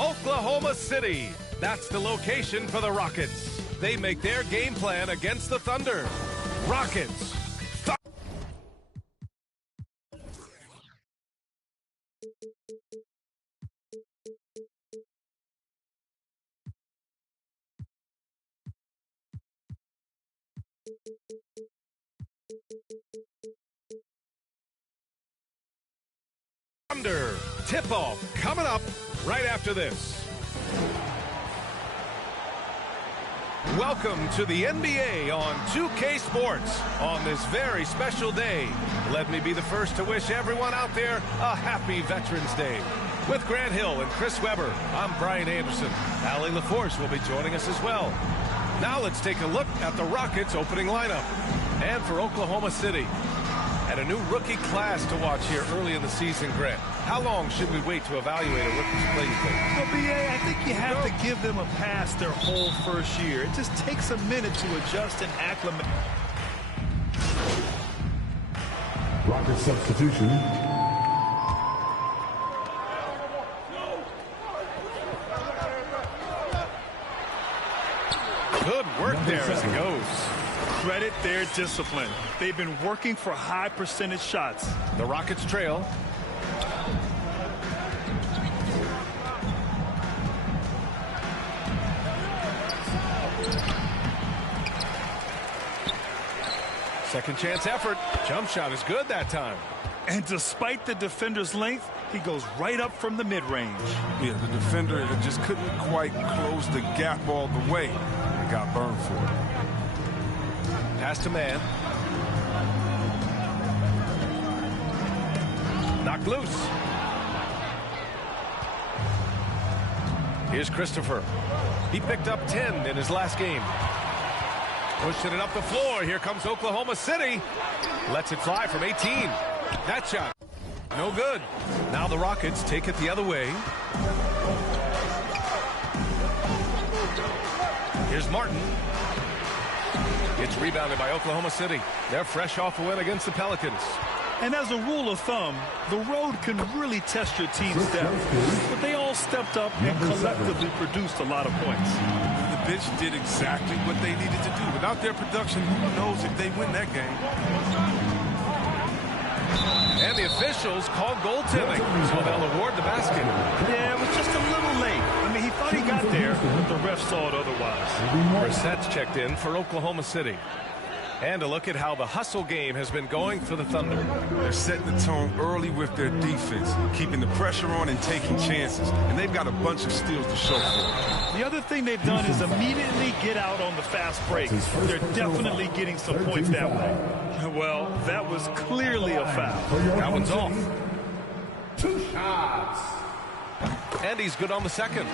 Oklahoma City. That's the location for the Rockets. They make their game plan against the Thunder. Rockets. Thunder. Tip-off coming up right after this. Welcome to the NBA on 2K Sports on this very special day. Let me be the first to wish everyone out there a happy Veterans Day. With Grant Hill and Chris Webber, I'm Brian Anderson. Allie LaForce will be joining us as well. Now let's take a look at the Rockets' opening lineup. And for Oklahoma City, and a new rookie class to watch here early in the season, Grant. How long should we wait to evaluate a rookie's play, you think? Well, B.A., I think you have to give them a pass their whole first year. It just takes a minute to adjust and acclimate. Rocket substitution. Good work there as it goes. Credit their discipline. They've been working for high percentage shots. The Rockets trail. Second chance effort. Jump shot is good that time. And despite the defender's length, he goes right up from the mid-range. Yeah, the defender just couldn't quite close the gap all the way and got burned for it. Pass to man. Knocked loose. Here's Christopher. He picked up 10 in his last game. Pushing it up the floor. Here comes Oklahoma City. Lets it fly from 18. That shot, no good. Now the Rockets take it the other way. Here's Martin. It's rebounded by Oklahoma City. They're fresh off a win against the Pelicans. And as a rule of thumb, the road can really test your team's depth. But they all stepped up and collectively produced a lot of points. The bench did exactly what they needed to do. Without their production, who knows if they win that game. And the officials called goaltending, so they'll award the basket. Yeah, it was just a little late. I mean, he thought he got there, but the ref saw it otherwise. Brissett's checked in for Oklahoma City. And a look at how the hustle game has been going for the Thunder. They're setting the tone early with their defense, keeping the pressure on and taking chances. And they've got a bunch of steals to show for it. The other thing they've done is immediately get out on the fast break. They're definitely getting some points that way. Well, that was clearly a foul. That one's off. 2 shots. And he's good on the second.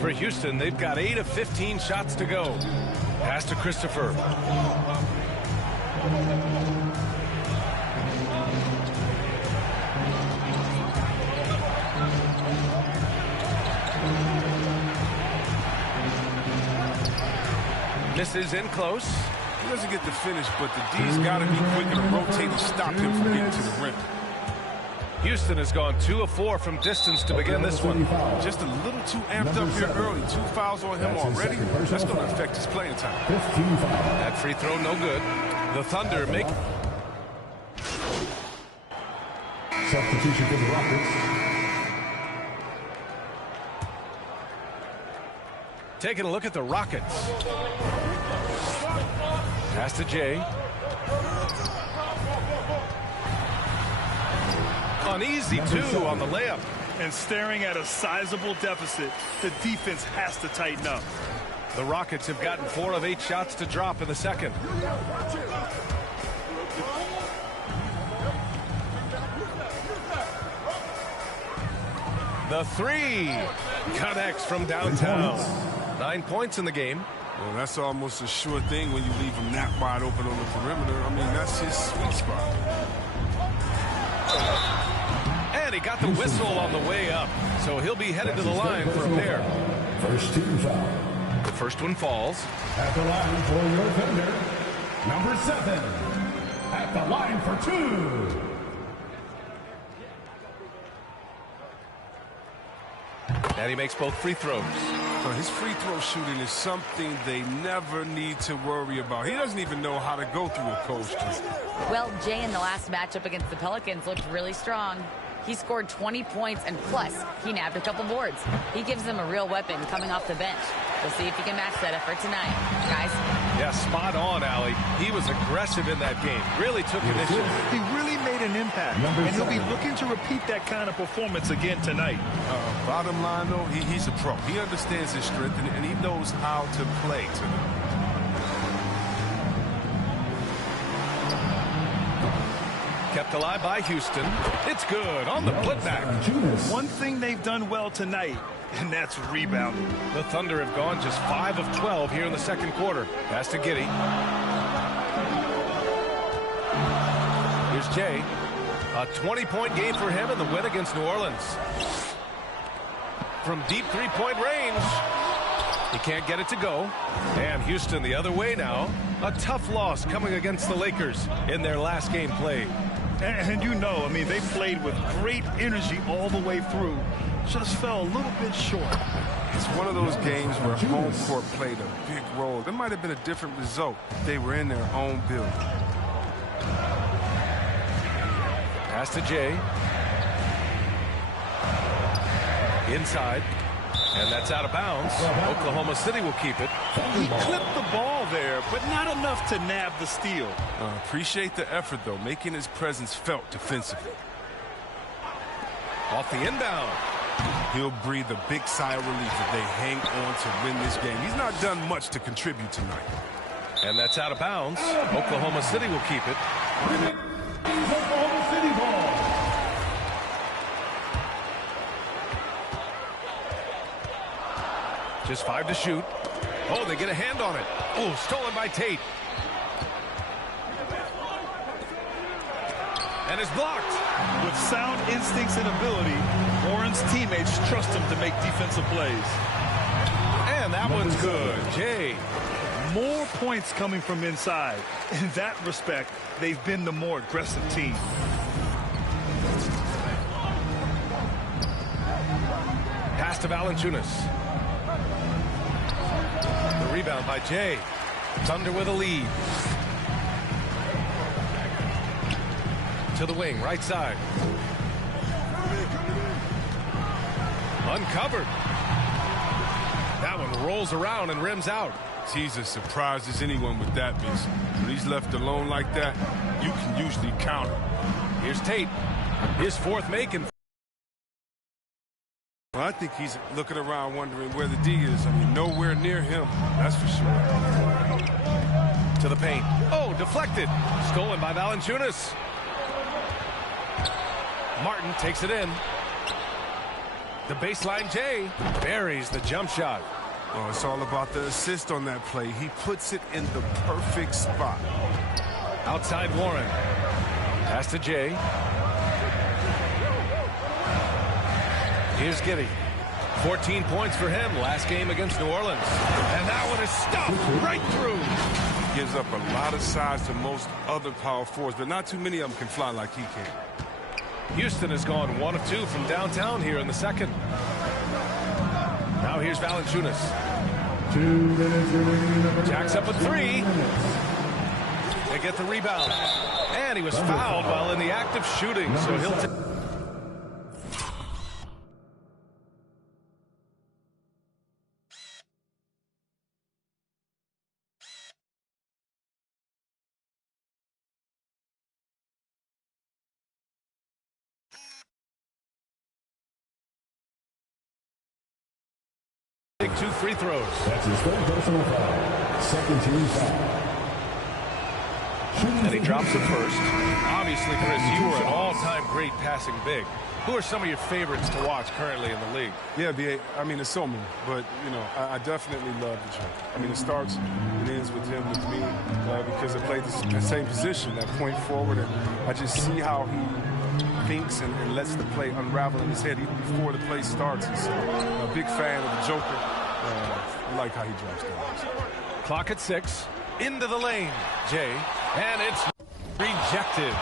For Houston, they've got 8 of 15 shots to go. Pass to Christopher. Misses in close. He doesn't get the finish, but the D's got to be quicker to rotate and stop him from getting to the rim. Houston has gone 2 of 4 from distance to begin this one. Just a little too amped up here early. 2 fouls on him already. That's going to affect his playing time. That free throw no good. The Thunder make... Substitution for the Rockets. Taking a look at the Rockets. Pass to Jay. Uneasy, too, on the layup. And staring at a sizable deficit, the defense has to tighten up. The Rockets have gotten 4 of 8 shots to drop in the second. The 3 connects from downtown. 9 points in the game. Well, that's almost a sure thing when you leave him that wide open on the perimeter. I mean, that's his sweet spot. And he got the whistle on the way up, so he'll be headed to the line for a pair. First team foul. The first one falls. At the line for your defender, number 7. At the line for 2. And he makes both free throws. So his free throw shooting is something they never need to worry about. He doesn't even know how to go through a cold streak. Well, Jay in the last matchup against the Pelicans looked really strong. He scored 20 points, and plus, he nabbed a couple boards. He gives them a real weapon coming off the bench. We'll see if he can match that effort tonight. Guys? Yeah, spot on, Allie. He was aggressive in that game. Really took initiative. He really made an impact, and he'll be looking to repeat that kind of performance again tonight. Bottom line, though, he's a pro. He understands his strength, and he knows how to play tonight. Kept alive by Houston. It's good on the putback. One thing they've done well tonight, and that's rebounding. The Thunder have gone just 5 of 12 here in the second quarter. Pass to Giddey. Here's Jay. A 20-point game for him in the win against New Orleans. From deep three-point range. He can't get it to go. And Houston the other way now. A tough loss coming against the Lakers in their last game played. And you know, I mean, they played with great energy all the way through. Just fell a little bit short. It's one of those games where home court played a big role. There might have been a different result if they were in their own building. Pass to Jay. Inside. And that's out of bounds. Oklahoma City will keep it. He clipped the ball there, but not enough to nab the steal. Appreciate the effort, though, making his presence felt defensively. Off the inbound. He'll breathe a big sigh of relief if they hang on to win this game. He's not done much to contribute tonight. And that's out of bounds. Oklahoma City will keep it. Oklahoma City ball. Just 5 to shoot. Oh, they get a hand on it. Oh, stolen by Tate. And is blocked. With sound instincts and ability, Warren's teammates trust him to make defensive plays. And that one's good. Jay. More points coming from inside. In that respect, they've been the more aggressive team. Pass to Valanciunas. The rebound by Jay. Thunder with a lead. To the wing, right side. Uncovered. That one rolls around and rims out. He's as surprised as anyone with that miss. When he's left alone like that, you can usually count him. Here's Tate. His fourth make. And well, I think he's looking around wondering where the D is. I mean, nowhere near him, that's for sure. To the paint. Oh, deflected. Stolen by Valanciunas. Martin takes it in. The baseline Jay buries the jump shot. Oh, it's all about the assist on that play. He puts it in the perfect spot. Outside Warren. Pass to Jay. Here's Giddey. 14 points for him last game against New Orleans. And that one is stuffed right through. He gives up a lot of size to most other power forwards, but not too many of them can fly like he can. Houston has gone 1 of 2 from downtown here in the second. Now here's Valanciunas. 2 minutes remaining. Jacks up a 3. They get the rebound. And he was fouled while in the act of shooting, so he'll take. Take 2 free throws. That's his third personal foul. Second team foul. And he drops it first. Obviously, Chris, you are an all-time great passing big. Who are some of your favorites to watch currently in the league? Yeah, B.A., I mean, there's so many, but, you know, I definitely love the joke. I mean, it starts and ends with him, with me, because I played the same position, that point forward, and I just see how he thinks and lets the play unravel in his head even before the play starts. And so, a big fan of the Joker. I like how he drops down. Clock at 6. Into the lane, Jay. And it's rejected.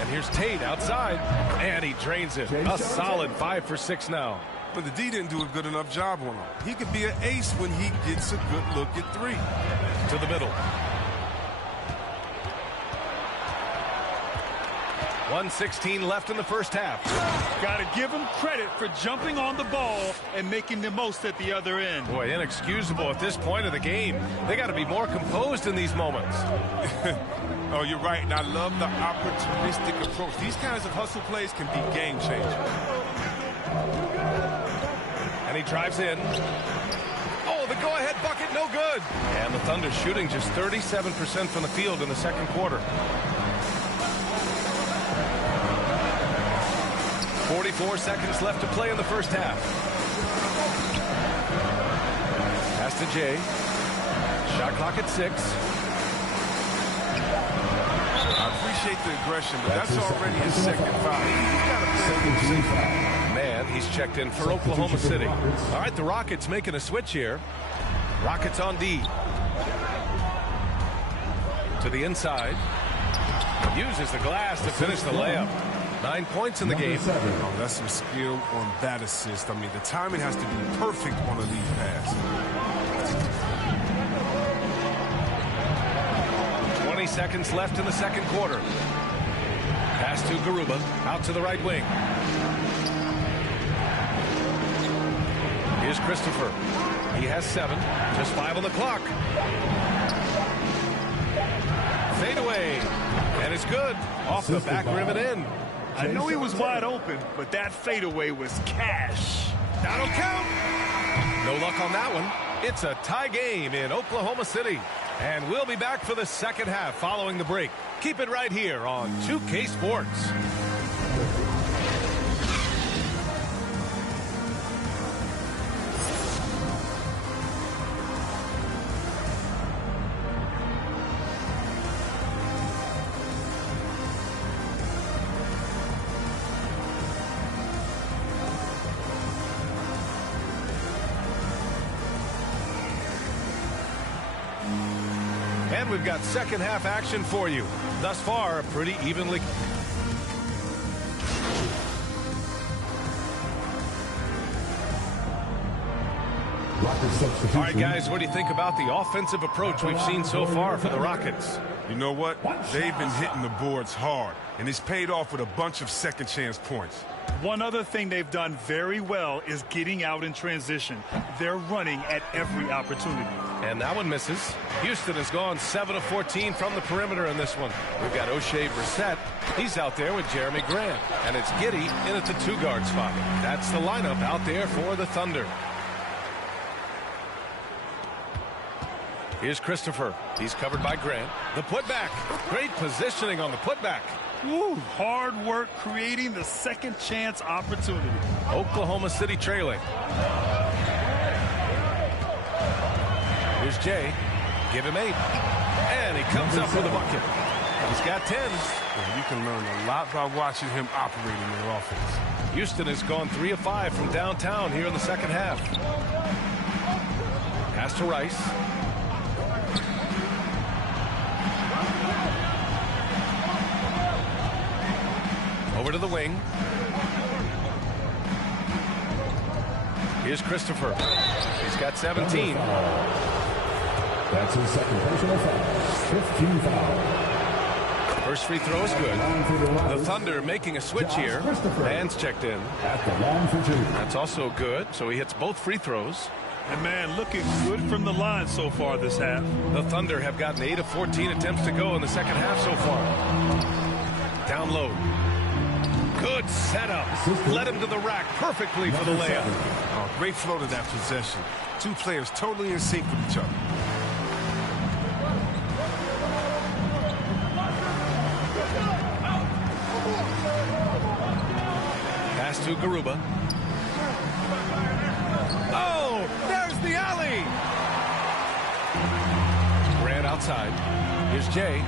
And Here's Tate outside, and he drains it. A solid 5 for 6 now. But the D didn't do a good enough job on him. He could be an ace when he gets a good look at 3. To the middle. 1:16 left in the first half. Got to give him credit for jumping on the ball and making the most at the other end. Boy, inexcusable at this point of the game. They got to be more composed in these moments. Oh, you're right, and I love the opportunistic approach. These kinds of hustle plays can be game changing. And he drives in. Oh, the go-ahead bucket, no good. And the Thunder shooting just 37% from the field in the second quarter. 44 seconds left to play in the first half. Pass to Jay. Shot clock at 6. I appreciate the aggression, but that's already his second foul. He's got to be Man, he's checked in for Oklahoma City. All right, the Rockets making a switch here. Rockets on D. To the inside. Uses the glass to finish the layup. 9 points in the game. Oh, that's some skill on that assist. I mean, the timing has to be perfect on a lead pass. 20 seconds left in the second quarter. Pass to Garuba, out to the right wing. Here's Christopher. He has 7, just 5 on the clock. Fade away, and it's good. Off the back rim and in. I know he was wide open, but that fadeaway was cash. That'll count. No luck on that one. It's a tie game in Oklahoma City. And we'll be back for the second half following the break. Keep it right here on 2K Sports. And we've got second half action for you. Thus far, pretty evenly. All right, guys, what do you think about the offensive approach we've seen so far for the Rockets? You know what? They've been hitting the boards hard, and it's paid off with a bunch of second chance points. One other thing they've done very well is getting out in transition. They're running at every opportunity. And that one misses. Houston has gone 7 of 14 from the perimeter in this one. We've got O'Shea Brissett. He's out there with Jeremy Grant. And it's Giddey in at the 2-guard spot. That's the lineup out there for the Thunder. Here's Christopher. He's covered by Grant. The putback. Great positioning on the putback. Woo, hard work creating the second chance opportunity. Oklahoma City trailing. Here's Jay. Give him 8. And he comes up with a bucket. He's got 10. Well, you can learn a lot by watching him operate in their offense. Houston has gone 3 of 5 from downtown here in the second half. Pass to Rice. Over to the wing. Here's Christopher. He's got 17. That's his second personal foul. 15 foul. First free throw is good. The Thunder making a switch here. Man's checked in. At the line for 2. That's also good. So he hits both free throws. And man, looking good from the line so far this half. The Thunder have gotten 8 of 14 attempts to go in the second half so far. Down low. Good setup. Led him to the rack perfectly for the layup. Oh, great flow to that possession. Two players totally in sync with each other. Pass to Garuba. Oh, there's the alley. Grant outside. Here's Jay.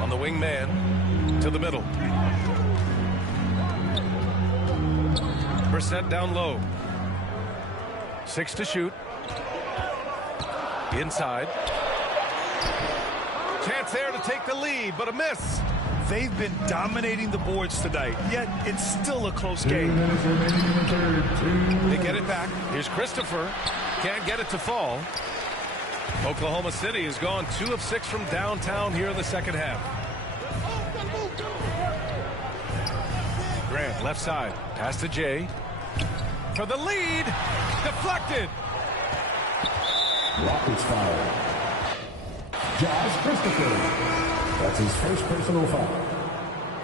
On the wing man to the middle. Brissett down low. 6 to shoot. Inside. Chance chance there to take the lead, but a miss. They've been dominating the boards tonight, yet it's still a close game. They get it back. Here's Christopher. Can't get it to fall. Oklahoma City has gone 2 of 6 from downtown here in the second half. Grant, left side. Pass to Jay. For the lead. Deflected. Rockets foul. Josh Christopher. That's his first personal foul.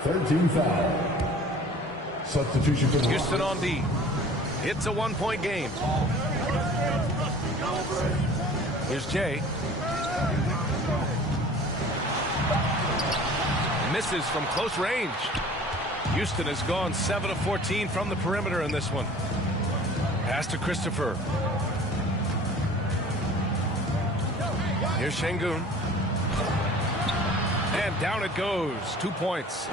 3rd team foul. Substitution for Houston on D. It's a 1-point game. Here's Jay. Misses from close range. Houston has gone 7 of 14 from the perimeter in this one. Pass to Christopher. Here's Şengün. And down it goes. 2 points.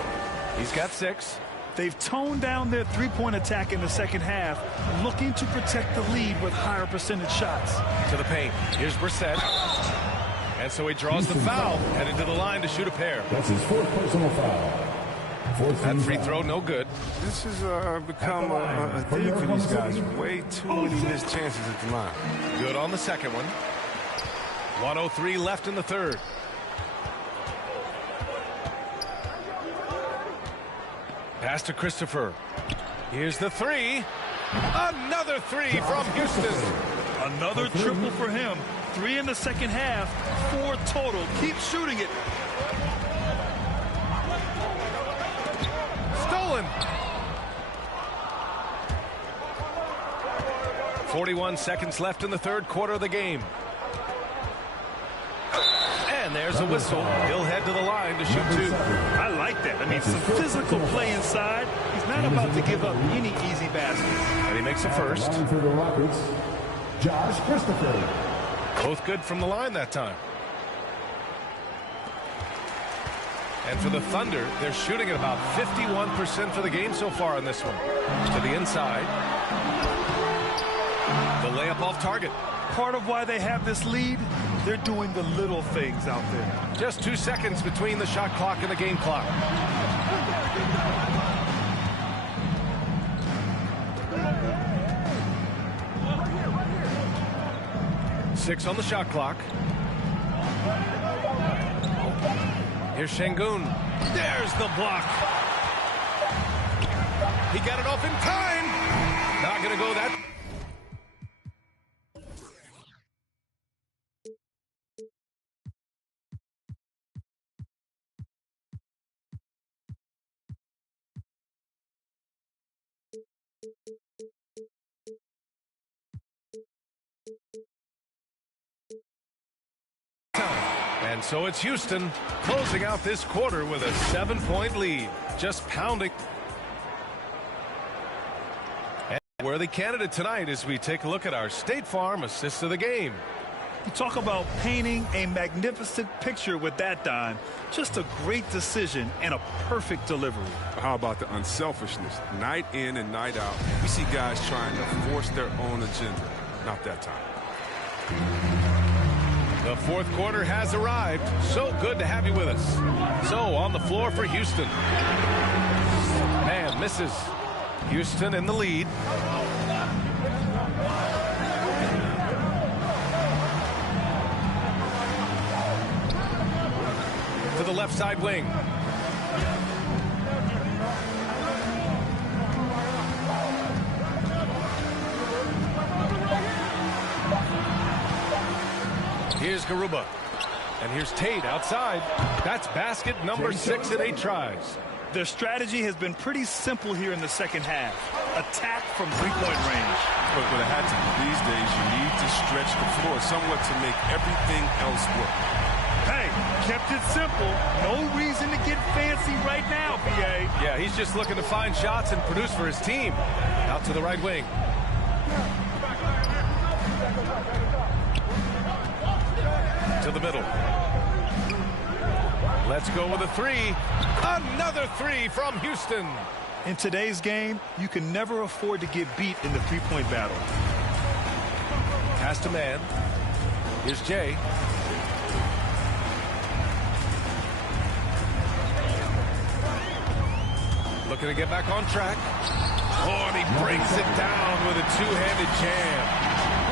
He's got 6. They've toned down their three-point attack in the second half, looking to protect the lead with higher percentage shots. To the paint. Here's Brissett. And so he draws the foul, headed to the line to shoot a pair. That's his 4th personal foul. That free throw, no good. This has become a thing for these guys. Way too many missed chances at the line. Good on the second one. 1:03 left in the third. Pass to Christopher. Here's the three. Another three from Houston. Another triple for him. 3 in the second half, 4 total. Keep shooting it. Stolen. 41 seconds left in the third quarter of the game. And there's a whistle. He'll head to the line to shoot 2. I like that. I mean, some physical play inside. He's not about to give up any easy baskets. And he makes a first. For the Rockets, Josh Christopher. Both good from the line that time. And for the Thunder, they're shooting at about 51% for the game so far in this one. To the inside. The layup off target. Part of why they have this lead, they're doing the little things out there. Just 2 seconds between the shot clock and the game clock. Six on the shot clock. Here's Şengün. There's the block. He got it off in time. Not going to go that. And so it's Houston closing out this quarter with a 7-point lead, just pounding. And worthy candidate tonight as we take a look at our State Farm assist of the game. You talk about painting a magnificent picture with that dime. Just a great decision and a perfect delivery. How about the unselfishness? Night in and night out, we see guys trying to force their own agenda. Not that time. The fourth quarter has arrived. So good to have you with us. So on the floor for Houston. Man misses. Houston in the lead. To the left side wing. Here's Garuba. And here's Tate outside. That's basket number 6 in 8 tries. Their strategy has been pretty simple here in the second half. Attack from three-point range. But it had to be these days, you need to stretch the floor somewhat to make everything else work. Hey, kept it simple. No reason to get fancy right now, BA. Yeah, he's just looking to find shots and produce for his team. Out to the right wing. To the middle. Let's go with a three. Another three from Houston. In today's game, you can never afford to get beat in the three-point battle. Pass to man. Here's Jay. Looking to get back on track. Oh, and he brings it down with a two-handed jam.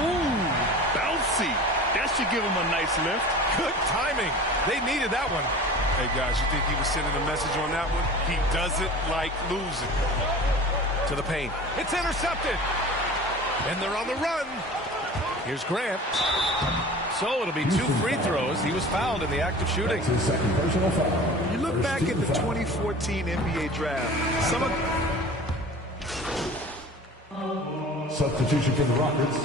Ooh, bouncy. That should give him a nice lift. Good timing. They needed that one. Hey, guys, you think he was sending a message on that one? He doesn't like losing. To the paint. It's intercepted. And they're on the run. Here's Grant. So it'll be 2 free throws. He was fouled in the act of shooting. His second personal foul. You look back at the 2014 NBA draft. Substitution for the Rockets.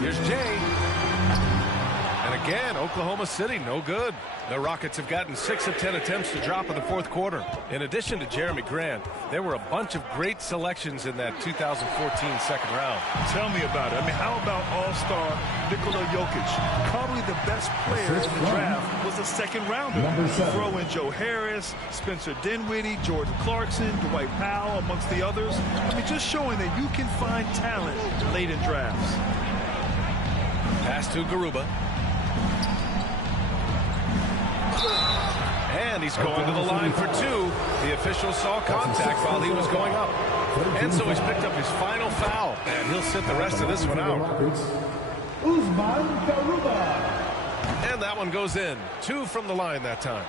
Here's Jay. And again, Oklahoma City, no good. The Rockets have gotten 6 of 10 attempts to drop in the fourth quarter. In addition to Jeremy Grant, there were a bunch of great selections in that 2014 second round. Tell me about it. I mean, how about all-star Nikola Jokic? Probably the best player in the draft was a second rounder. Throw in Joe Harris, Spencer Dinwiddie, Jordan Clarkson, Dwight Powell, amongst the others. I mean, just showing that you can find talent late in drafts. Pass to Garuba. And he's going to the line for 2. The official saw contact while he was going up. And so he's picked up his final foul. And he'll sit the rest of this one out. And that one goes in. 2 from the line that time.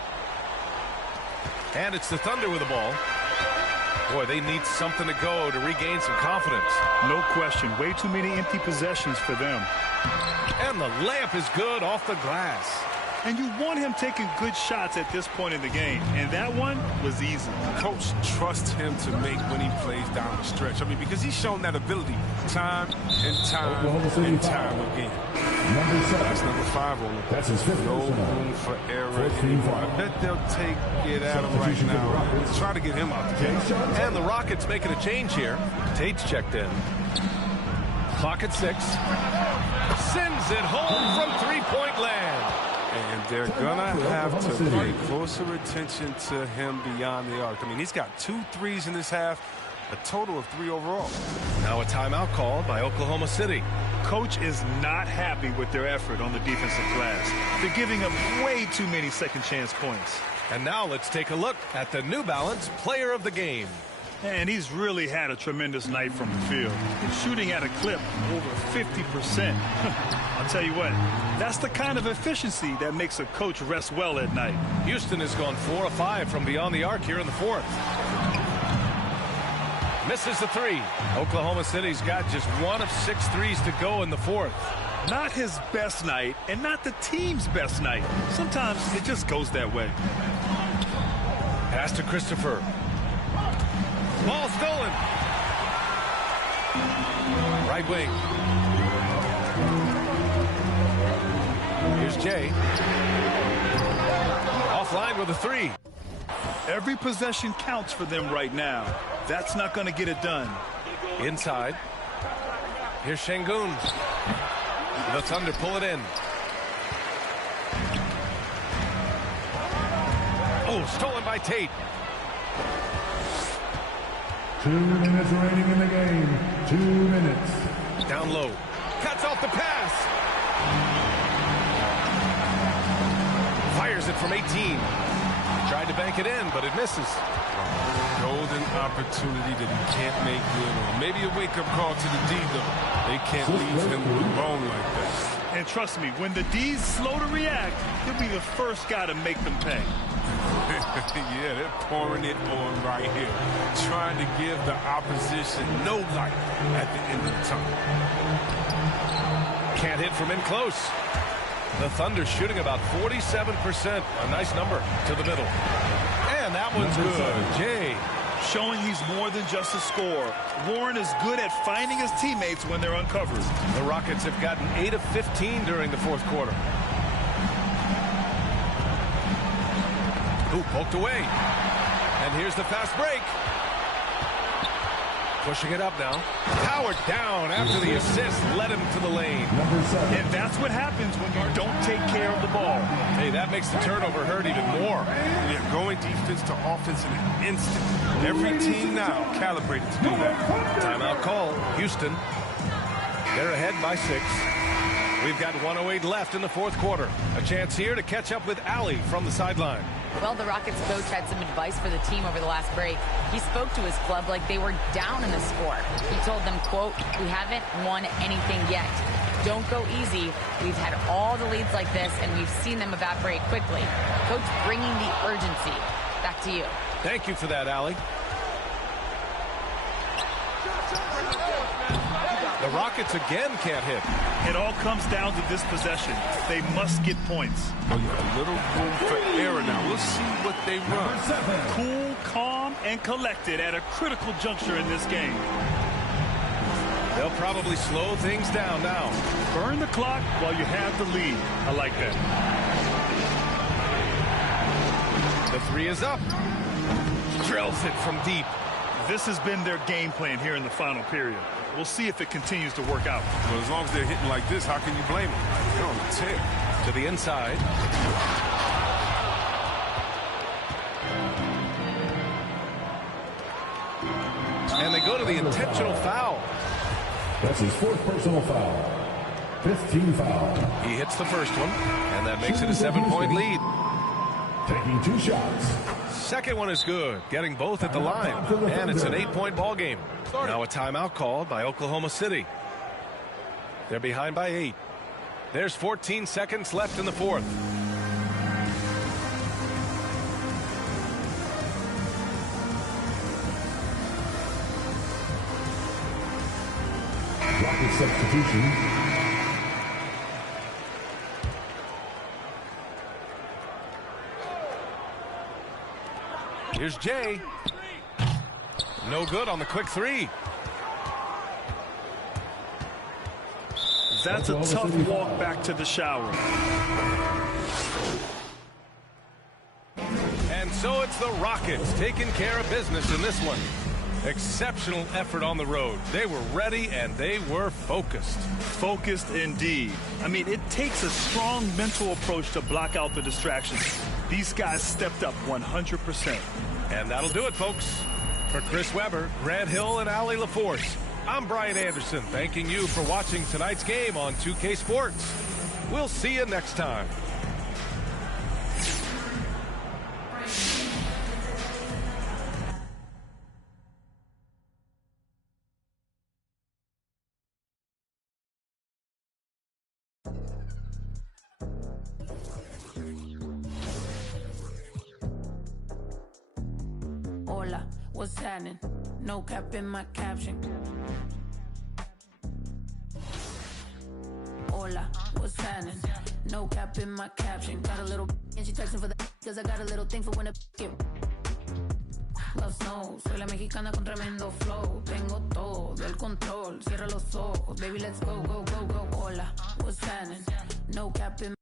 And it's the Thunder with the ball. Boy, they need something to go to regain some confidence. No question. Way too many empty possessions for them. And the layup is good off the glass. And you want him taking good shots at this point in the game. And that one was easy. Coach trusts him to make when he plays down the stretch. I mean, because he's shown that ability time and time and time again. That's number 5 on the bench. That's his 5th. No room for error anymore. I bet they'll take it at him right now. Try to get him out the game. And the Rockets making a change here. Tate's checked in. Clock at 6. Sends it home from three-point land. And they're going to have to pay closer attention to him beyond the arc. I mean, he's got 2 threes in this half, a total of 3 overall. Now a timeout called by Oklahoma City. Coach is not happy with their effort on the defensive glass. They're giving up way too many second chance points. And now let's take a look at the New Balance Player of the Game. And he's really had a tremendous night from the field. He's shooting at a clip over 50%. I'll tell you what, that's the kind of efficiency that makes a coach rest well at night. Houston has gone 4 of 5 from beyond the arc here in the 4th. Misses the 3. Oklahoma City's got just 1 of 6 threes to go in the 4th. Not his best night and not the team's best night. Sometimes it just goes that way. Pass to Christopher. Ball stolen. Right wing. Here's Jay. Offline with a 3. Every possession counts for them right now. That's not going to get it done. Inside. Here's Şengün. The Thunder pull it in. Oh, stolen by Tate. 2 minutes remaining in the game. 2 minutes. Down low. Cuts off the pass. Fires it from 18. Tried to bank it in, but it misses. Golden opportunity that he can't make good on. Maybe a wake-up call to the D, though. They can't leave him alone like that. And trust me, when the D's slow to react, he'll be the first guy to make them pay. Yeah, they're pouring it on right here. Trying to give the opposition no light at the end of the tunnel. Can't hit from in close. The Thunder shooting about 47%. A nice number to the middle. And that one's good. Jay. Showing he's more than just a scorer. Warren is good at finding his teammates when they're uncovered. The Rockets have gotten 8 of 15 during the 4th quarter. Ooh, poked away. And here's the fast break. Pushing it up now. Powered down after the assist led him to the lane. And that's what happens when you don't take care of the ball. Hey, that makes the turnover hurt even more. Yeah, going defense to offense in an instant. Every team now calibrated to do that. Timeout call. Houston. They're ahead by 6. We've got 1:08 left in the 4th quarter. A chance here to catch up with Allie from the sideline. Well, the Rockets coach had some advice for the team over the last break. He spoke to his club like they were down in the score. He told them, quote, "We haven't won anything yet. Don't go easy. We've had all the leads like this, and we've seen them evaporate quickly." Coach bringing the urgency. Back to you. Thank you for that, Allie. The Rockets again can't hit. It all comes down to this possession. They must get points. Oh, yeah, a little room for error now. We'll see what they run. Cool, calm, and collected at a critical juncture in this game. They'll probably slow things down now. Burn the clock while you have the lead. I like that. The three is up. Drills it from deep. This has been their game plan here in the final period. We'll see if it continues to work out. Well, as long as they're hitting like this, how can you blame them? They're on the tear. To the inside. And they go to the intentional foul. That's his fourth personal foul. 15 foul. He hits the first one, and that makes it a 7-point lead. Taking 2 shots. Second one is good, getting both at the line, and it's an 8-point ball game. Now a timeout called by Oklahoma City. They're behind by 8. There's 14 seconds left in the fourth. Rocket substitution. Here's Jay. No good on the quick three. That's a tough walk back to the shower. And so it's the Rockets taking care of business in this one. Exceptional effort on the road. They were ready and they were focused. Focused indeed. I mean, it takes a strong mental approach to block out the distractions. These guys stepped up 100%. And that'll do it, folks. For Chris Webber, Grant Hill, and Allie LaForce, I'm Brian Anderson, thanking you for watching tonight's game on 2K Sports. We'll see you next time. Hola, what's happening? No cap in my caption. Hola, what's happening? No cap in my caption. Got a little and she texting for the cause I got a little thing for when a get love snow. Soy la mexicana con tremendo flow. Tengo todo el control. Cierra los ojos. Baby, let's go, go, go, go. Hola, what's happening? No cap in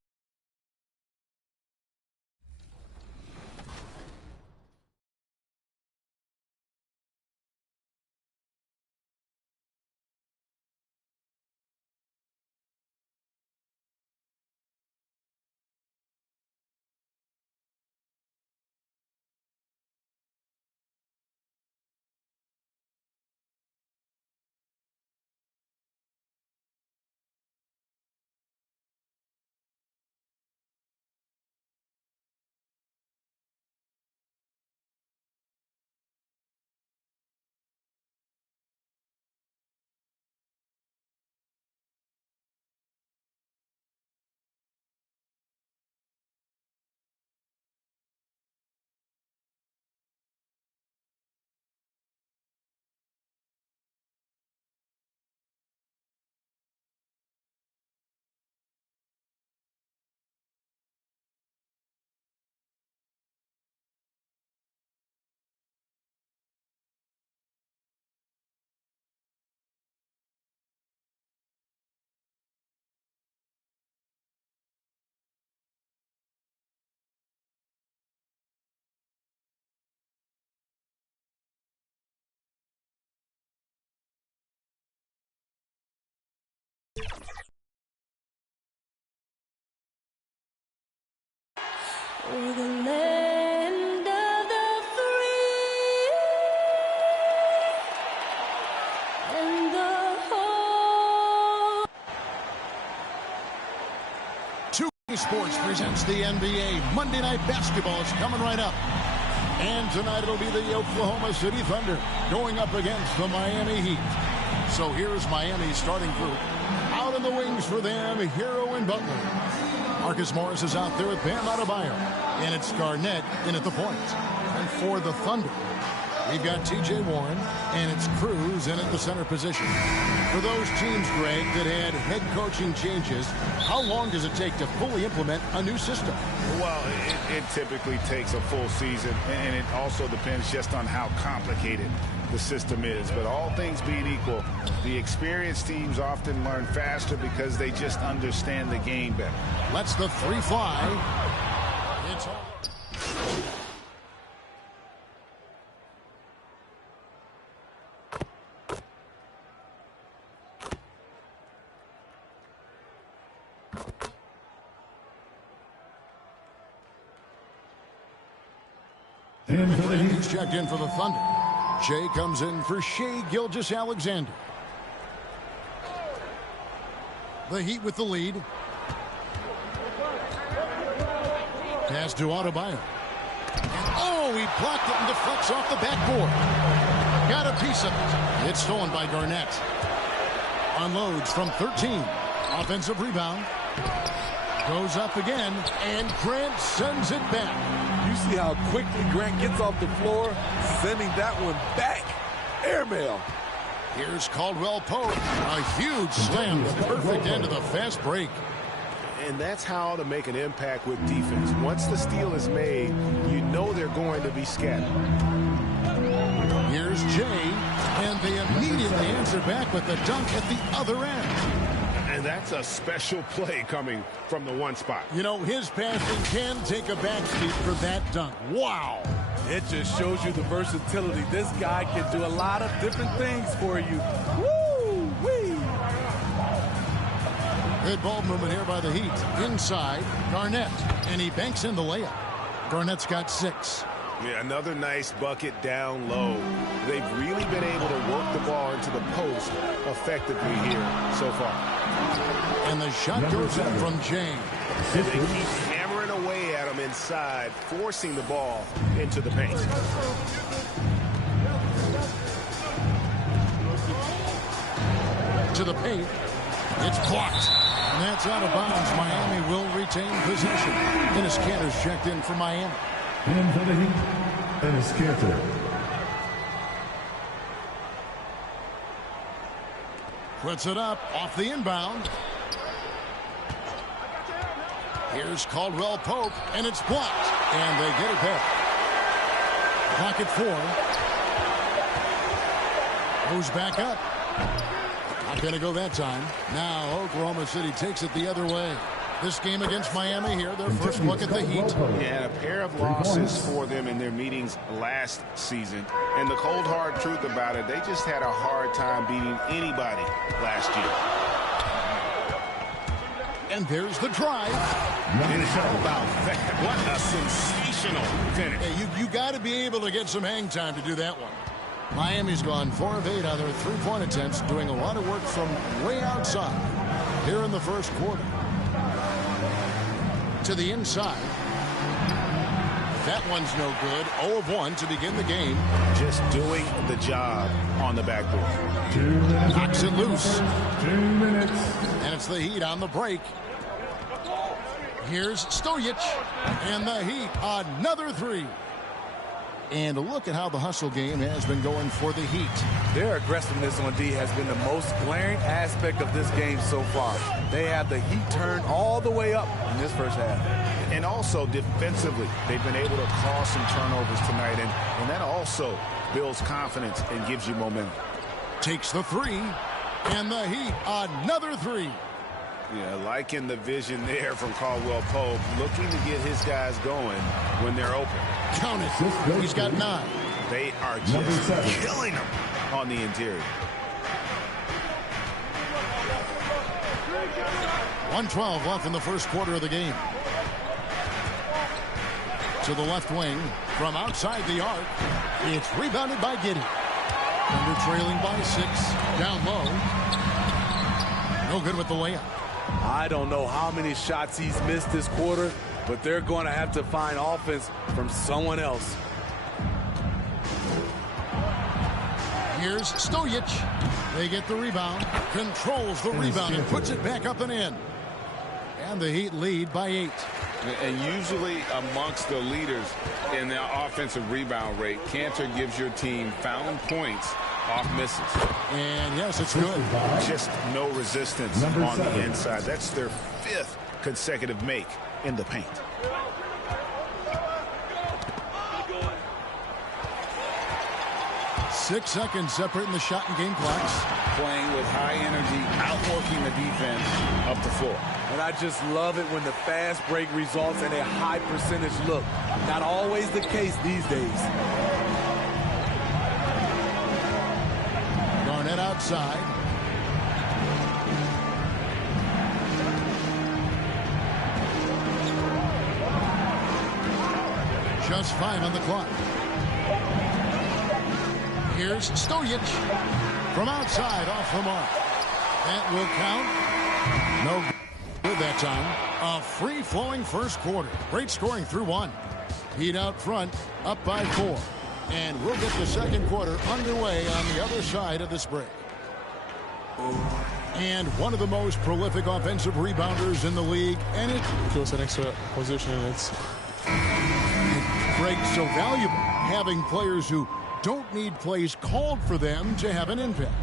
We're the land of the free and the whole. Sports presents the NBA. Monday Night Basketball is coming right up. And tonight it'll be the Oklahoma City Thunder going up against the Miami Heat. So here's Miami's starting group. Out in the wings for them, Hero and Butler. Marcus Morris is out there with Bam Adebayo. And it's Garnett in at the point. And for the Thunder, we've got T.J. Warren, and it's Cruz in at the center position. For those teams, Greg, that had head coaching changes, how long does it take to fully implement a new system? Well, it typically takes a full season, and it also depends just on how complicated the system is. But all things being equal, the experienced teams often learn faster because they just understand the game better. Lets the three fly. It's on. He's checked in for the Thunder. Shea comes in for Shea Gilgeous-Alexander. The Heat with the lead. Pass to Adebayo. Oh, he blocked it and deflects off the backboard. Got a piece of it. It's stolen by Garnett. Unloads from 13. Offensive rebound. Goes up again, and Grant sends it back. You see how quickly Grant gets off the floor, sending that one back. Airmail. Here's Caldwell Pope. A huge slam, the perfect end of the fast break. And that's how to make an impact with defense. Once the steal is made, you know they're going to be scattered. Here's Jay, and they immediately answer back with the dunk at the other end. And that's a special play coming from the one spot. You know, his passing can take a backseat for that dunk. Wow. It just shows you the versatility. This guy can do a lot of different things for you. Woo-wee. Good ball movement here by the Heat. Inside, Garnett, and he banks in the layup. Garnett's got 6. Yeah, another nice bucket down low. They've really been able to work the ball into the post effectively here so far. And the shot goes in from James. And they keep hammering away at him inside, forcing the ball into the paint. To the paint. It's blocked. And that's out of bounds. Miami will retain possession. Dennis Cantor's checked in for Miami. And for the Heat, Dennis Cantor. Puts it up off the inbound. Here's Caldwell Pope, and it's blocked. And they get it back. Clock at 4. Goes back up. Not going to go that time. Now Oklahoma City takes it the other way. This game against Miami here, their first look at the Heat. Yeah, a pair of losses for them in their meetings last season. And the cold, hard truth about it, they just had a hard time beating anybody last year. And there's the drive. And how about that? What a sensational finish. Hey, you got to be able to get some hang time to do that one. Miami's gone 4 of 8 on their three-point attempts, doing a lot of work from way outside here in the first quarter. To the inside. That one's no good. 0 of 1 to begin the game. Just doing the job on the backboard. 2 minutes. Knocks it loose. 2 minutes. And it's the Heat on the break. Here's Stojic. And the Heat, another 3. And look at how the hustle game has been going for the Heat. Their aggressiveness on D has been the most glaring aspect of this game so far. They have the Heat turned all the way up in this first half. And also defensively, they've been able to cause some turnovers tonight. And that also builds confidence and gives you momentum. Takes the 3. And the Heat, another 3. Yeah, liking the vision there from Caldwell Pope, looking to get his guys going when they're open. Count it. He's got 9. They are just killing them on the interior. 1:12 left in the first quarter of the game. To the left wing from outside the arc. It's rebounded by Giddey. Under trailing by 6. Down low. No good with the layup. I don't know how many shots he's missed this quarter, but they're going to have to find offense from someone else. Here's Stojic. They get the rebound, controls the rebound, and puts it back up and in. And the Heat lead by 8. And usually amongst the leaders in the offensive rebound rate, Cantor gives your team found points off misses. And yes, it's good. Just no resistance on the inside. That's their 5th consecutive make in the paint. Six seconds separating the shot and game clocks. Playing with high energy, outworking the defense up the floor. And I just love it when the fast break results in a high percentage look. Not always the case these days. Garnett outside. Just 5 on the clock. Here's Stojic from outside off the mark. That will count. No good that time. A free-flowing first quarter. Great scoring through 1. Heat out front, up by 4. And we'll get the second quarter underway on the other side of this break. And one of the most prolific offensive rebounders in the league. And it feels an extra position. It's Greg, so valuable having players who don't need plays called for them to have an impact.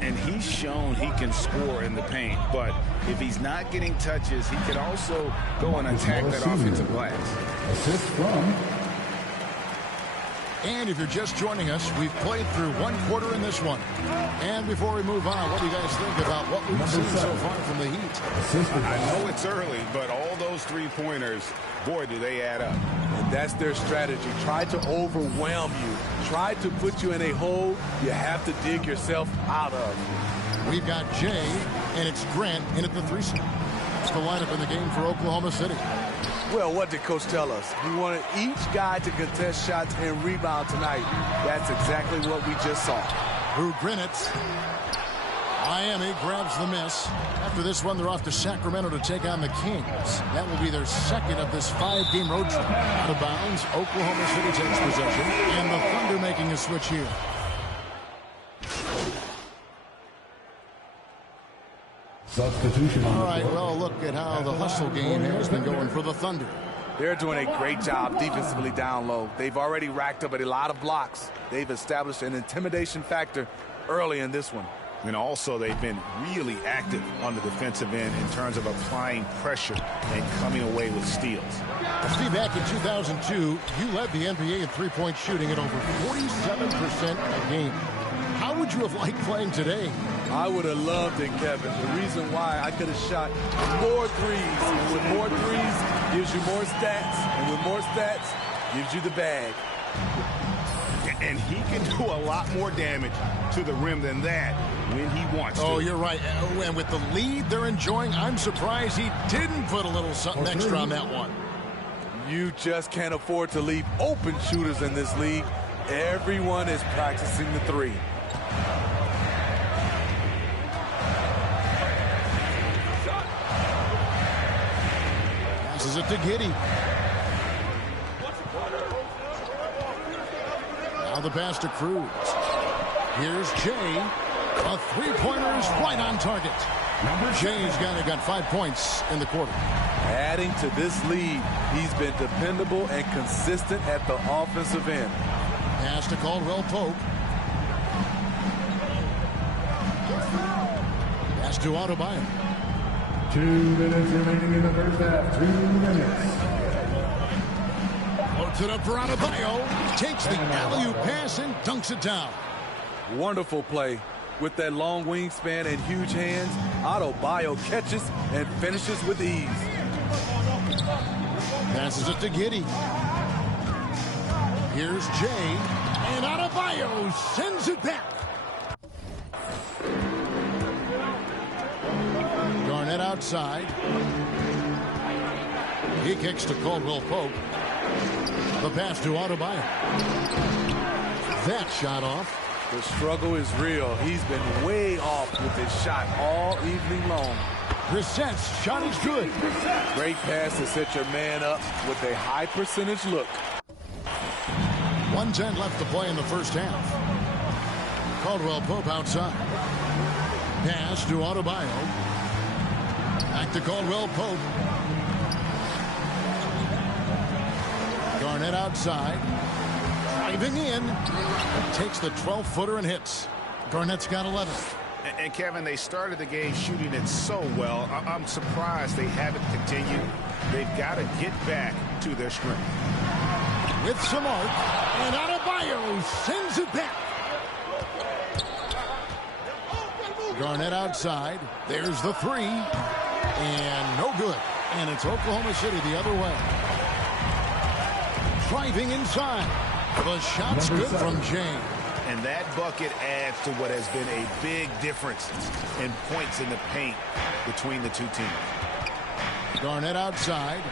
And he's shown he can score in the paint, but if he's not getting touches, he can also go and attack that offensive glass. Assist from. And if you're just joining us, we've played through one quarter in this one. And before we move on, what do you guys think about what we've seen so far from the Heat? I know it's early, but all those three-pointers, boy, do they add up. And that's their strategy. Try to overwhelm you. Try to put you in a hole you have to dig yourself out of. We've got Jay, and it's Grant in at the 3 spot. That's the lineup in the game for Oklahoma City. Well, what did Coach tell us? He wanted each guy to contest shots and rebound tonight. That's exactly what we just saw. Who Grinitz. Miami grabs the miss. After this one, they're off to Sacramento to take on the Kings. That will be their second of this 5-game road trip. Out of bounds, Oklahoma City takes possession, and the Thunder making a switch here. Substitution. All right, well, look at how the hustle game here has been going for the Thunder. They're doing a great job defensively down low. They've already racked up a lot of blocks. They've established an intimidation factor early in this one. And also, they've been really active on the defensive end in terms of applying pressure and coming away with steals. Steve, back in 2002, you led the NBA in three-point shooting at over 47% a game. How would you have liked playing today? I would have loved it, Kevin. The reason why I could have shot more threes. And with more threes, gives you more stats. And with more stats, gives you the bag. And he can do a lot more damage to the rim than that when he wants to. Oh, you're right. And with the lead they're enjoying, I'm surprised he didn't put a little something extra on that one. You just can't afford to leave open shooters in this league. Everyone is practicing the three. Passes it to Giddey. Now the pass to Cruz. Here's Jay. A three-pointer is right on target. Jay's got 5 points in the quarter. Adding to this lead, he's been dependable and consistent at the offensive end. Pass to Caldwell Pope. Pass to Adebayo. 2 minutes remaining in the first half. 2 minutes. Loads it up for Adebayo. Takes the alley-oop pass and dunks it down. Wonderful play. With that long wingspan and huge hands, Adebayo catches and finishes with ease. Passes it to Giddey. Here's Jay. And Adebayo sends it back. Garnett outside. He kicks to Caldwell Pope. The pass to Adebayo. That shot off. The struggle is real. He's been way off with his shot all evening long. Resets. Shot is good. Great pass to set your man up with a high percentage look. 1:10 left to play in the first half. Caldwell Pope outside. Pass to Adebayo. Back to Caldwell Pope. Garnett outside. Driving in. Takes the 12-footer and hits. Garnett's got 11. And Kevin, they started the game shooting it so well. I'm surprised they haven't continued. They've got to get back to their strength. With some arc, and Adebayo sends it back. Garnett outside. There's the three. And no good. And it's Oklahoma City the other way. Driving inside. The shot's good from Jay. And that bucket adds to what has been a big difference in points in the paint between the two teams. Garnett outside.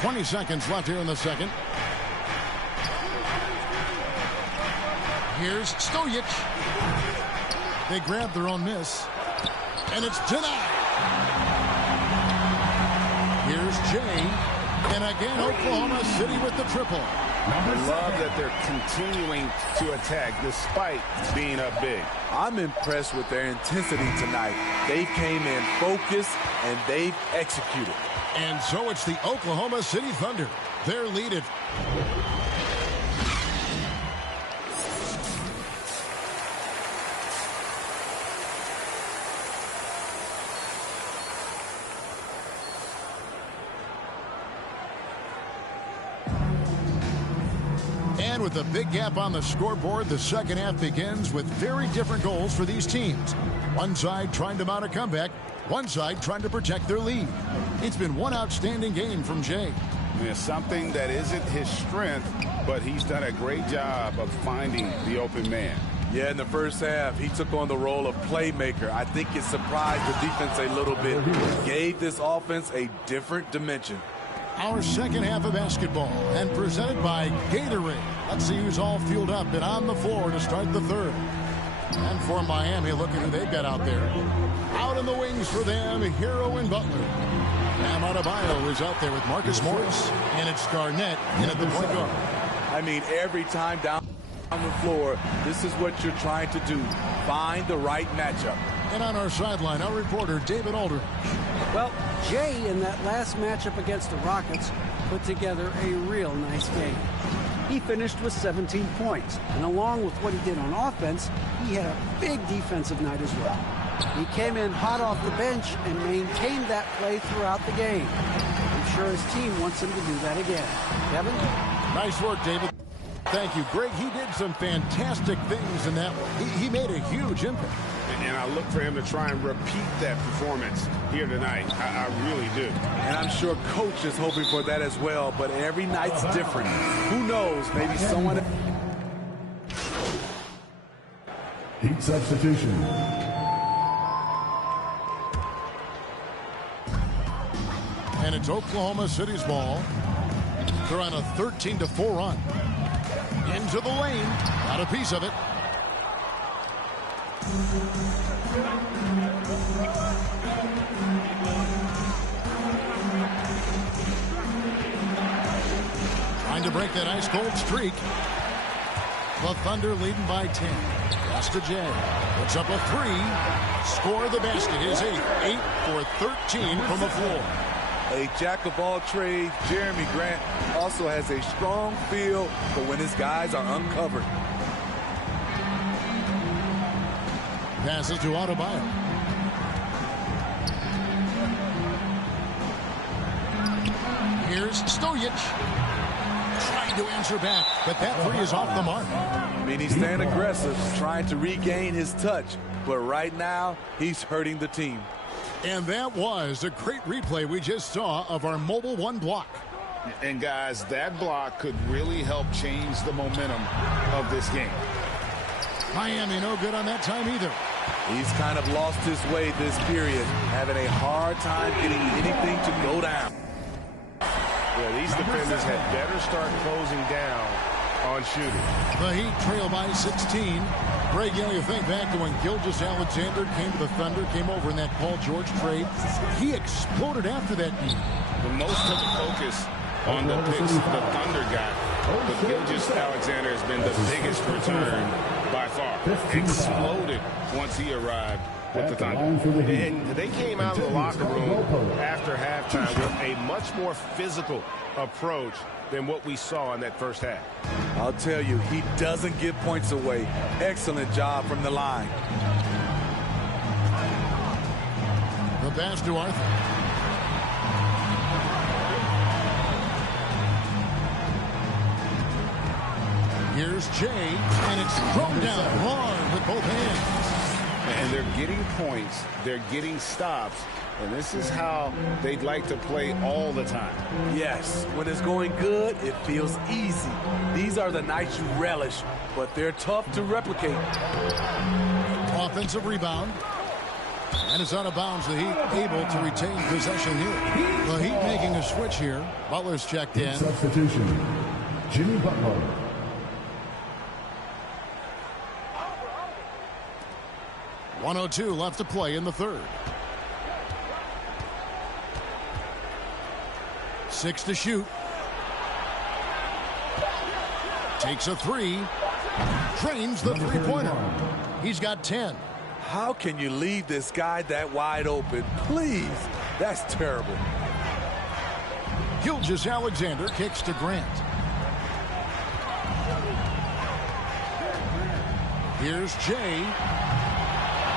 20 seconds left here in the second. Here's Stojic. They grab their own miss. And it's denied. Here's Jay. And again, Oklahoma City with the triple. I love that they're continuing to attack despite being up big. I'm impressed with their intensity tonight. They came in focused and they've executed. And so it's the Oklahoma City Thunder. They're leading. And with a big gap on the scoreboard, the second half begins with very different goals for these teams. One side trying to mount a comeback, one side trying to protect their lead. It's been one outstanding game from Jay. It's something that isn't his strength, but he's done a great job of finding the open man. Yeah, in the first half, he took on the role of playmaker. I think it surprised the defense a little bit. Gave this offense a different dimension. Our second half of basketball, and presented by Gatorade. Let's see who's all fueled up and on the floor to start the third. And for Miami, look at who they've got out there. Out in the wings for them, Hero and Butler. Bam Adebayo is out there with Marcus Morris. And it's Garnett in at the point guard. I mean, every time down on the floor, this is what you're trying to do. Find the right matchup. And on our sideline, our reporter, David Aldridge. Well, Jay, in that last matchup against the Rockets, put together a real nice game. He finished with 17 points, and along with what he did on offense, he had a big defensive night as well. He came in hot off the bench and maintained that play throughout the game. I'm sure his team wants him to do that again. Kevin? Nice work, David. Thank you, Greg. He did some fantastic things in that one. He made a huge impact. And I look for him to try and repeat that performance here tonight. I really do. And I'm sure coach is hoping for that as well, but every night's different. Who knows, maybe someone... Heat substitution. And it's Oklahoma City's ball. They're on a 13-4 run. Into the lane. Got a piece of it. Trying to break that ice-cold streak. The Thunder leading by 10. Pass to Jay. Puts up a three. Score the basket. His 8 for 13 from the floor. A jack of all trades, Jeremy Grant also has a strong feel for when his guys are uncovered. Passes to Adebayo. Here's Stojic. Trying to answer back, but that three is off the mark. I mean, he's staying aggressive, trying to regain his touch, but right now, he's hurting the team. And that was a great replay we just saw of our Mobile One block. And guys, that block could really help change the momentum of this game. Miami no good on that time either. He's kind of lost his way this period, having a hard time getting anything to go down. Yeah, these defenders had better start closing down on shooting. The Heat trail by 16. Greg, you think back to when Gilgeous-Alexander came to the Thunder, came over in that Paul George trade. He exploded after that game. The most of the focus on the picks the Thunder got, but Gilgeous-Alexander has been the biggest return by far. Exploded once he arrived with the Thunder. And they came out of the locker room after halftime with a much more physical approach than what we saw in that first half. I'll tell you, he doesn't give points away. Excellent job from the line. The pass to Arthur. Here's Jay, and it's thrown down hard with both hands. And they're getting points. They're getting stops. And this is how they'd like to play all the time. Yes, when it's going good, it feels easy. These are the nights you relish, but they're tough to replicate. Offensive rebound. And it's out of bounds. The Heat able to retain possession here. The Heat making a switch here. Butler's checked in. Substitution. Jimmy Butler. .102 left to play in the third. 6 to shoot. Takes a three. Drains the three-pointer. He's got 10. How can you leave this guy that wide open? Please. That's terrible. Gilgeous-Alexander kicks to Grant. Here's Jay.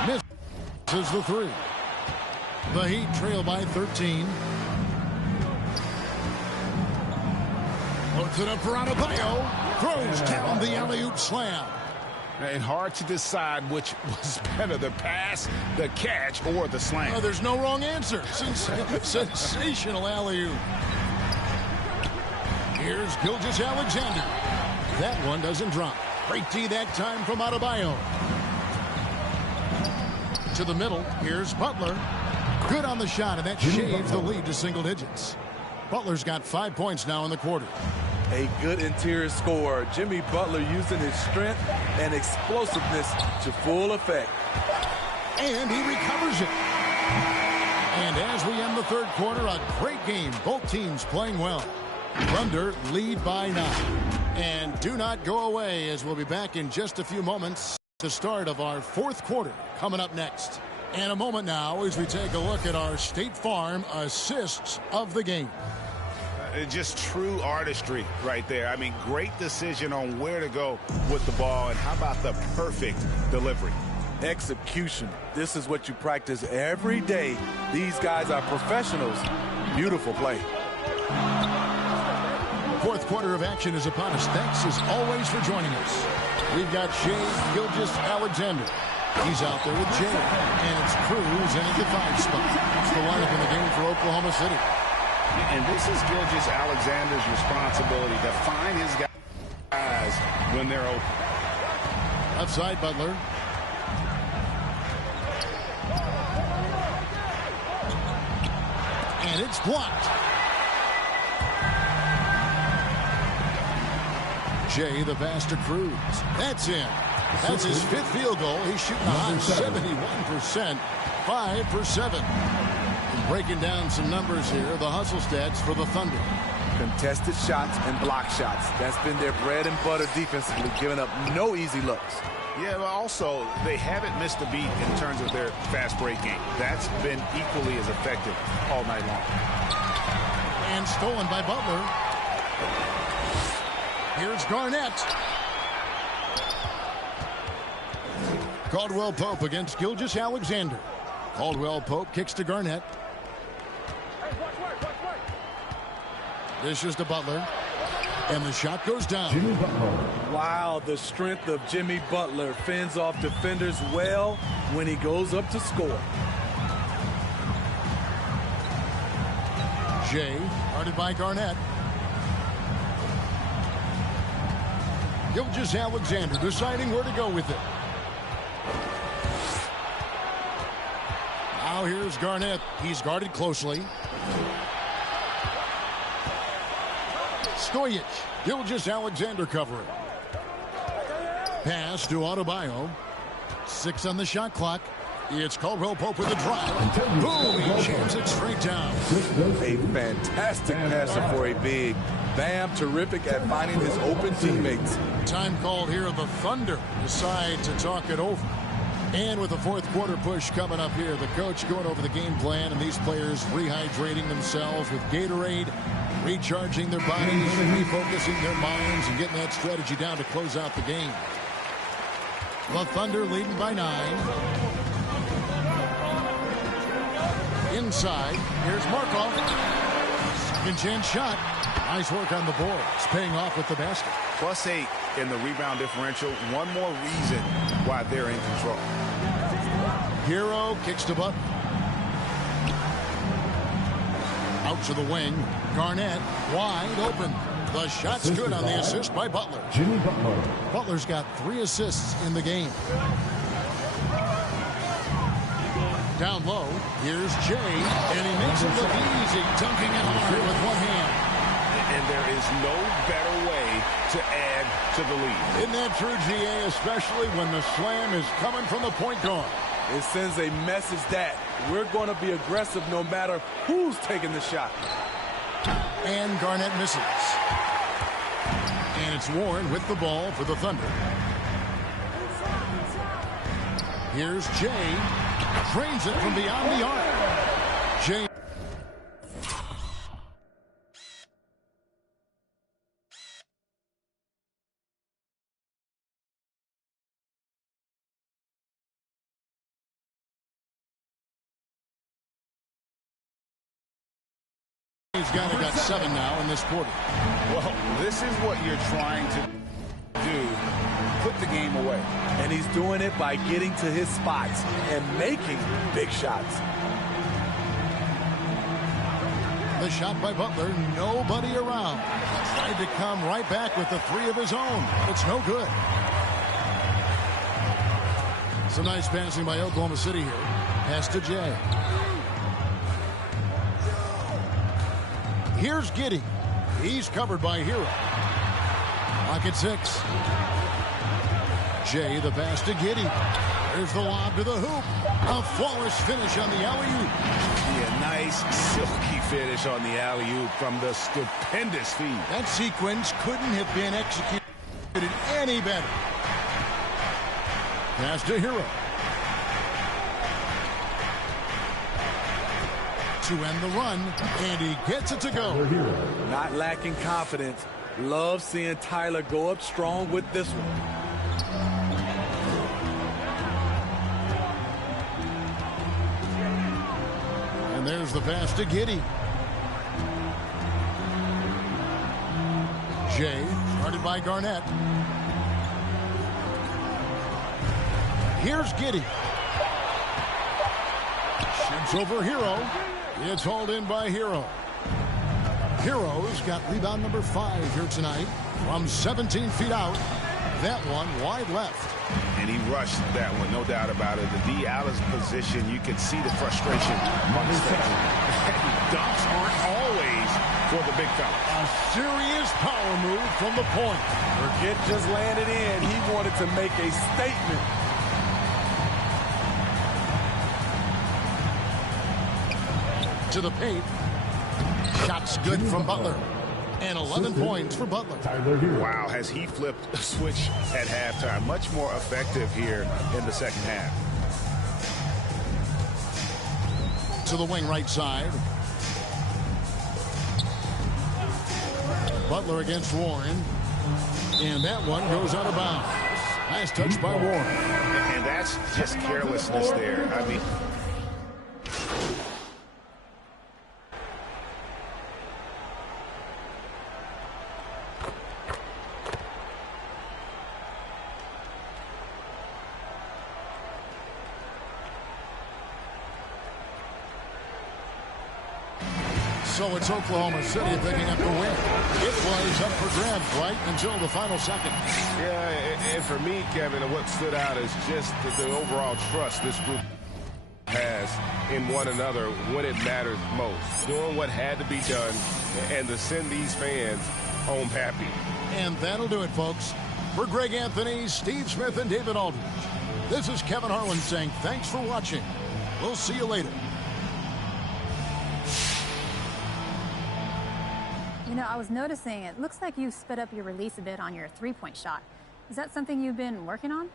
Misses the three. The Heat trail by 13. Puts it up for Adebayo. Throws down the alley-oop slam. And hard to decide which was better, the pass, the catch, or the slam. Oh, there's no wrong answer. Sensational alley-oop. Here's Gilgeous-Alexander. That one doesn't drop. Great D that time from Adebayo. To the middle. Here's Butler. Good on the shot, and that shaves the lead to single digits. Butler's got 5 points now in the quarter. A good interior scorer. Jimmy Butler using his strength and explosiveness to full effect. And he recovers it. And as we end the third quarter, a great game. Both teams playing well. Thunder lead by 9. And do not go away, as we'll be back in just a few moments. The start of our fourth quarter coming up next. And a moment now as we take a look at our State Farm assists of the game. Just true artistry right there. I mean, great decision on where to go with the ball, and how about the perfect delivery? Execution. This is what you practice every day. These guys are professionals. Beautiful play. Fourth quarter of action is upon us. Thanks as always for joining us. We've got Shea Gilgeous-Alexander. He's out there with Jay, and it's Cruz in at the 5 spot. It's the lineup in the game for Oklahoma City. And this is Gilgeous-Alexander's responsibility to find his guys when they're open. Outside Butler. And it's blocked. Jay, the pass to Cruz. That's in. That's his 5th field goal. He's shooting a hot 71%. 5 for 7. And breaking down some numbers here, the hustle stats for the Thunder. Contested shots and block shots. That's been their bread and butter defensively, giving up no easy looks. Yeah, but also, they haven't missed a beat in terms of their fast break game. That's been equally as effective all night long. And stolen by Butler. Here's Garnett. Caldwell Pope against Gilgeous-Alexander. Caldwell Pope kicks to Garnett. Dishes to Butler. And the shot goes down. Jimmy Butler. Wow, the strength of Jimmy Butler fends off defenders well when he goes up to score. Jay, guarded by Garnett. Gilgeous-Alexander deciding where to go with it. Now here's Garnett. He's guarded closely. Stojic. Gilgeous-Alexander covering. Pass to Adebayo. 6 on the shot clock. It's Caldwell Pope with the drive. Boom! He jams it straight down. A fantastic passer for a big. Bam, terrific at finding his open teammates. Time called here. The Thunder decide to talk it over. And with the fourth quarter push coming up here, the coach going over the game plan, and these players rehydrating themselves with Gatorade, recharging their bodies, refocusing their minds, and getting that strategy down to close out the game. The Thunder leading by 9. Inside, here's Markov. Second chance shot. Nice work on the boards, paying off with the basket. +8 in the rebound differential. One more reason why they're in control. Hero kicks to Butler. Out to the wing. Garnett wide open. The shot's good on the assist by Butler. Jimmy Butler. Butler's got 3 assists in the game. Down low, here's Jay, and he makes it look easy, dunking it hard with one hand. And there is no better way to add to the lead. Isn't that true, GA, especially when the slam is coming from the point guard? It sends a message that we're going to be aggressive no matter who's taking the shot. And Garnett misses. And it's Warren with the ball for the Thunder. Here's Jay. Drains it from beyond the arc. Jay. He's got 7 now in this quarter. Well, this is what you're trying to do. Put the game away. And he's doing it by getting to his spots and making big shots. The shot by Butler, nobody around. Tried to come right back with the 3 of his own. It's no good. Some nice passing by Oklahoma City here. Pass to Jay. Here's Giddey. He's covered by Hero. Pocket 6. Jay, the pass to Giddey. There's the lob to the hoop. A flawless finish on the alley-oop. Yeah, nice silky finish on the alley-oop from the stupendous feed. That sequence couldn't have been executed any better. Pass to Hero. To end the run, and he gets it to go. Not lacking confidence. Love seeing Tyler go up strong with this one. And there's the pass to Giddey. Jay, guarded by Garnett. Here's Giddey. Shoots over Hero. It's hauled in by Hero. Hero's got rebound number 5 here tonight from 17 feet out. That one wide left. And he rushed that one, no doubt about it. The D. Allen's position, you can see the frustration on his face. Dunks aren't always for the big fella. A serious power move from the point. Forget just laying it in. He wanted to make a statement. To the paint. Shots good from Butler. And 11 points for Butler. Wow, has he flipped a switch at halftime. Much more effective here in the second half. To the wing right side. Butler against Warren. And that one goes out of bounds. Nice touch by Warren. And that's just carelessness there. I mean... So it's Oklahoma City picking up the win. It was up for grabs right until the final second. Yeah, and for me, Kevin, what stood out is just the overall trust this group has in one another when it matters most. Doing what had to be done and to send these fans home happy. And that'll do it, folks. For Greg Anthony, Steve Smith, and David Aldridge, this is Kevin Harlan saying thanks for watching. We'll see you later. You know, I was noticing it looks like you sped up your release a bit on your three-point shot. Is that something you've been working on?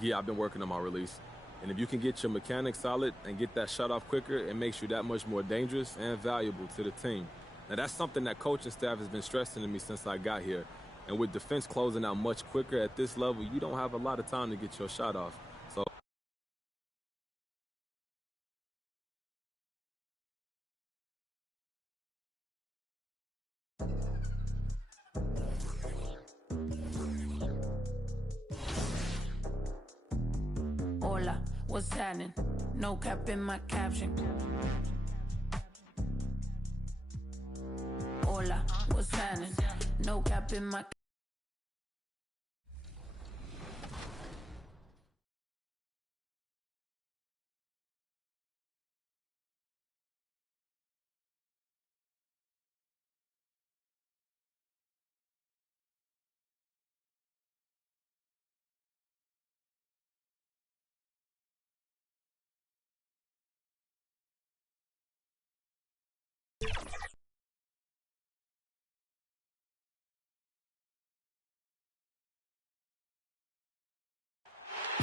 Yeah, I've been working on my release. And if you can get your mechanics solid and get that shot off quicker, it makes you that much more dangerous and valuable to the team. Now, that's something that coaching staff has been stressing to me since I got here. And with defense closing out much quicker at this level, you don't have a lot of time to get your shot off. So Hola, what's happening? No cap in my caption. Hola, what's happening? No cap in my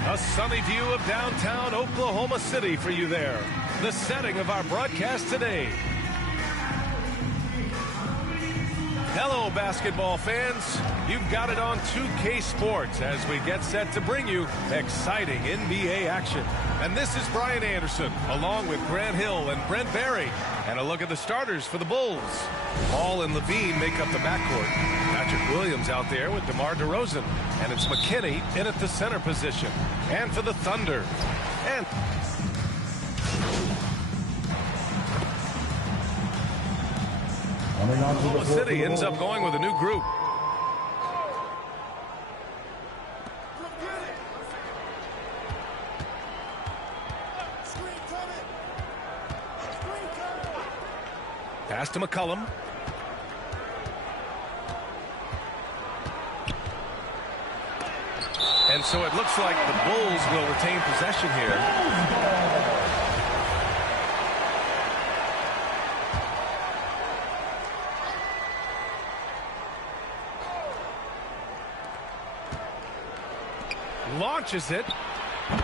A sunny view of downtown Oklahoma City for you there. The setting of our broadcast today. Hello, basketball fans. You've got it on 2K Sports as we get set to bring you exciting NBA action. And this is Brian Anderson, along with Grant Hill and Brent Barry. And a look at the starters for the Bulls. Ball and Levine make up the backcourt. Patrick Williams out there with DeMar DeRozan. And it's McKinney in at the center position. And for the Thunder. And Oklahoma City ends up going with a new group. Pass to McCollum. And so it looks like the Bulls will retain possession here. Launches it.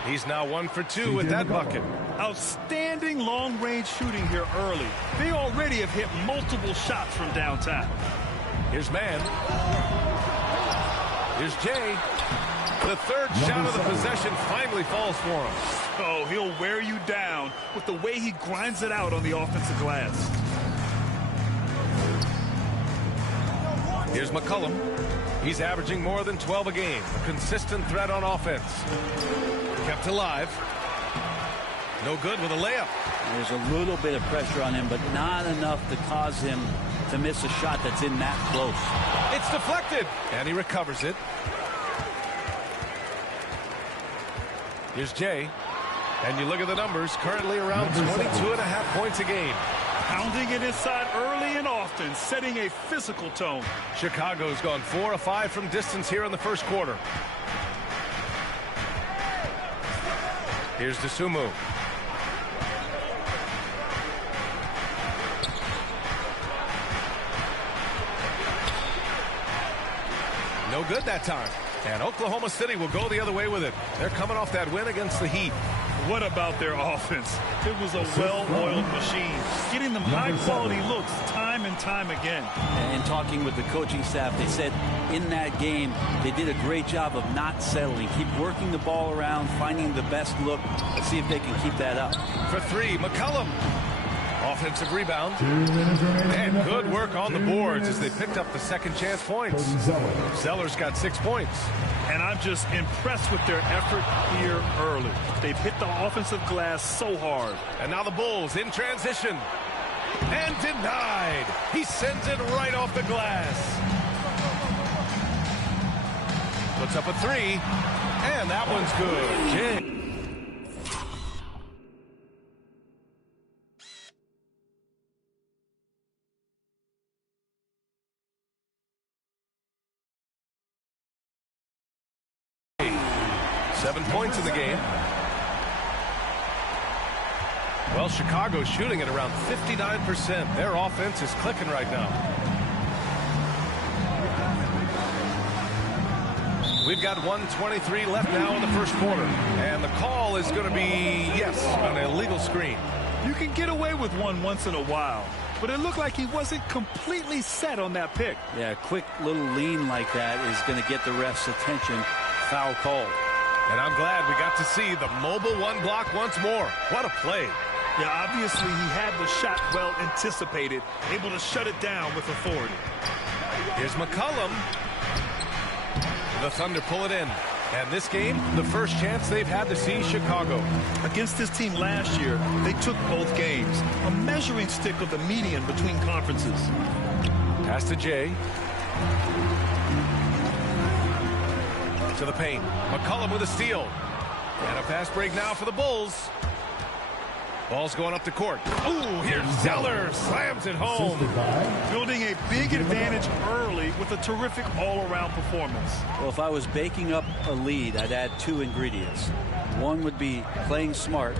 He's now 1 for 2 with that bucket. Outstanding long-range shooting here early. They already have hit multiple shots from downtown. Here's Mann. Here's Jay. The third shot of the possession finally falls for him. Oh, he'll wear you down with the way he grinds it out on the offensive glass. Here's McCollum. He's averaging more than 12 a game. A consistent threat on offense. Kept alive. No good with a layup. There's a little bit of pressure on him, but not enough to cause him to miss a shot that's in that close. It's deflected, and he recovers it. Here's Jay. And you look at the numbers, currently around 22.5 points a game. Pounding it inside early and often, setting a physical tone. Chicago's gone 4 of 5 from distance here in the first quarter. Here's Dosunmu. No good that time. And Oklahoma City will go the other way with it. They're coming off that win against the Heat. What about their offense? It was a well-oiled machine, getting them high-quality looks time and time again. And talking with the coaching staff, they said in that game they did a great job of not settling. Keep working the ball around, finding the best look. Let's see if they can keep that up. For three, McCollum. Offensive rebound. And good work on the boards as they picked up the second chance points. Zeller's got 6 points. And I'm just impressed with their effort here early. They've hit the offensive glass so hard. And now the Bulls in transition. And denied. He sends it right off the glass. Puts up a three. And that one's good. Jay. 7 points in the game. Well, Chicago's shooting at around 59%. Their offense is clicking right now. We've got 1:23 left now in the first quarter. And the call is going to be, yes, an illegal screen. You can get away with one once in a while, but it looked like he wasn't completely set on that pick. Yeah, a quick little lean like that is going to get the ref's attention. Foul call. And I'm glad we got to see the mobile one block once more. What a play. Yeah, obviously he had the shot well anticipated, able to shut it down with authority. Here's McCollum. The Thunder pull it in. And this game, the first chance they've had to see Chicago. Against this team last year, they took both games. A measuring stick of the median between conferences. Pass to Jay. To the paint. McCollum with a steal. And a fast break now for the Bulls. Ball's going up the court. Ooh, here's Zeller. Slams it home. Building a big advantage early with a terrific all-around performance. Well, if I was baking up a lead, I'd add 2 ingredients. One would be playing smart.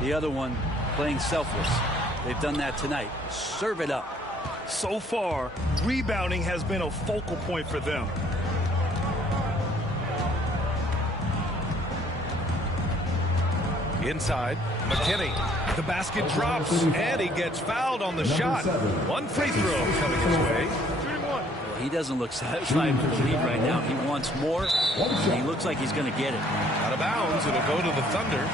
The other one, playing selfless. They've done that tonight. Serve it up. So far, rebounding has been a focal point for them. Inside, McKinney. The basket drops, and he gets fouled on the shot. 1 free throw coming his way. Well, he doesn't look satisfied with the lead right now. He wants more, and he looks like he's going to get it. Out of bounds, it'll go to the Thunder.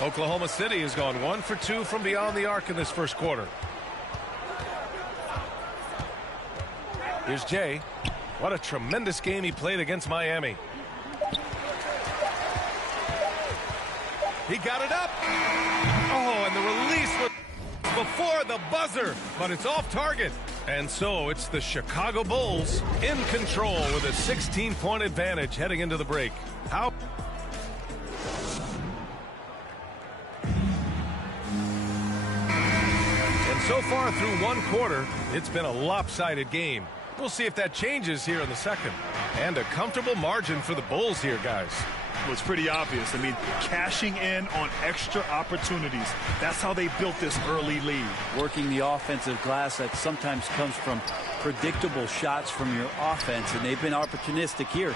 Oklahoma City has gone 1 for 2 from beyond the arc in this first quarter. Here's Jay. What a tremendous game he played against Miami. He got it up. Oh, and the release was before the buzzer, but it's off target. And so it's the Chicago Bulls in control with a 16-point advantage heading into the break. How? And so far through 1 quarter, it's been a lopsided game. We'll see if that changes here in the second. And a comfortable margin for the Bulls here, guys. Well, it's pretty obvious. I mean, cashing in on extra opportunities. That's how they built this early lead. Working the offensive glass that sometimes comes from predictable shots from your offense, and they've been opportunistic here.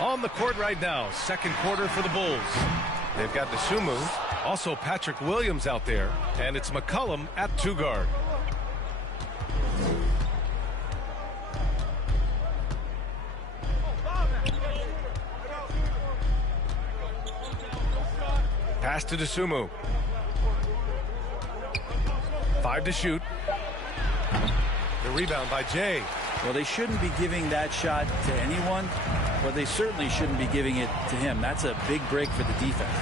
On the court right now, second quarter for the Bulls. They've got Dosunmu, also Patrick Williams out there, and it's McCollum at 2 guard. Pass to Dosunmu. 5 to shoot. The rebound by Jay. Well, they shouldn't be giving that shot to anyone, but they certainly shouldn't be giving it to him. That's a big break for the defense.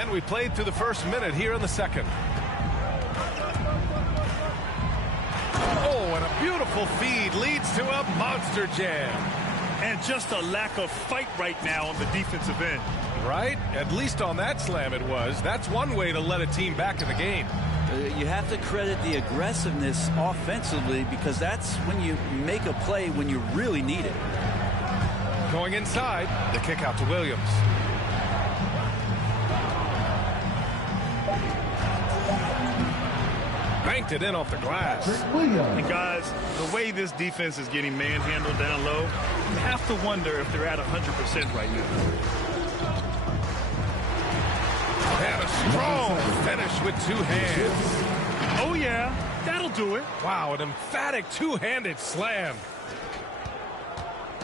And we played through the first minute here in the second. Oh, and a beautiful feed leads to a monster jam. And just a lack of fight right now on the defensive end. Right? At least on that slam it was. That's one way to let a team back in the game. You have to credit the aggressiveness offensively, because that's when you make a play when you really need it. Going inside, the kick out to Williams. Banked it in off the glass. And guys, the way this defense is getting manhandled down low, you have to wonder if they're at 100% right now. And a strong finish with 2 hands. Oh yeah, that'll do it. Wow, an emphatic 2-handed slam.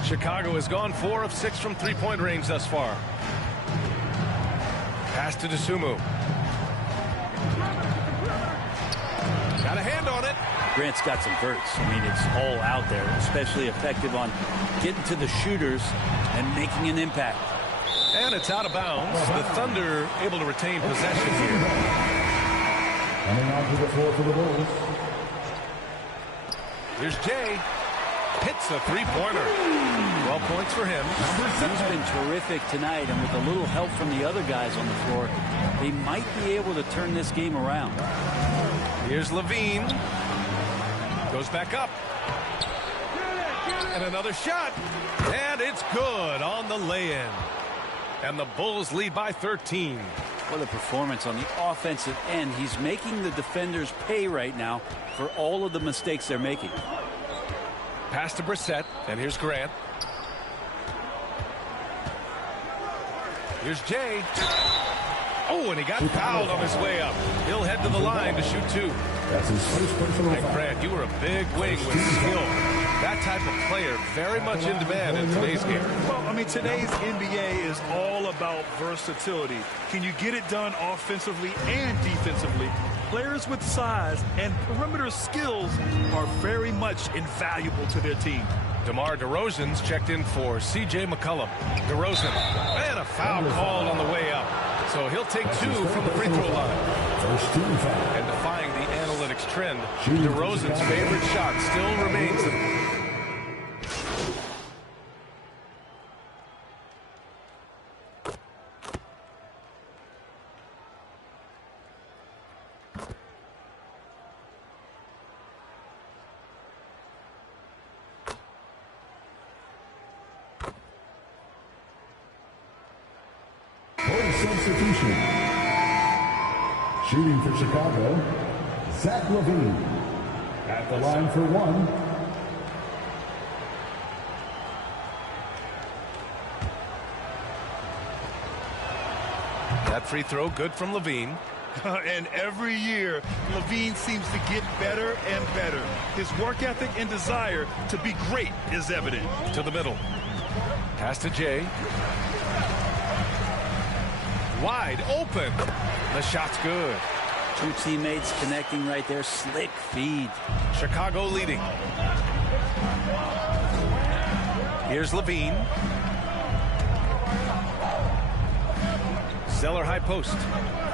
Chicago has gone 4 of 6 from 3-point range thus far. Pass to Dosunmu. Got a hand on it. Grant's got some verts. I mean, it's all out there, especially effective on getting to the shooters and making an impact. And it's out of bounds. The Thunder able to retain possession here. Coming onto the floor for the Bulls. Here's Jay. Hits a 3-pointer. 12 points for him. He's been terrific tonight, and with a little help from the other guys on the floor, they might be able to turn this game around. Here's Levine. Goes back up. And another shot. And it's good on the lay-in. And the Bulls lead by 13. What a performance on the offensive end. He's making the defenders pay right now for all of the mistakes they're making. Pass to Brissett. And here's Grant. Here's Jay. Oh, and he got fouled on his way up. He'll head to the line to shoot 2. That's his first personal foul. Grant, you were a big wing with skill. That type of player very much in demand in today's game. Well, I mean, today's NBA is all about versatility. Can you get it done offensively and defensively? Players with size and perimeter skills are very much invaluable to their team. DeMar DeRozan's checked in for C.J. McCollum. DeRozan, and a foul called on the way up. So he'll take 2 from the free throw line. First team foul. And defying the analytics trend, DeRozan's favorite shot still remains the... Substitution. Shooting for Chicago, Zach LaVine. At the line for 1. That free throw good from LaVine. And every year, LaVine seems to get better and better. His work ethic and desire to be great is evident. To the middle. Pass to Jay. Wide open. The shot's good. 2 teammates connecting right there. Slick feed. Chicago leading. Here's Levine. Zeller high post.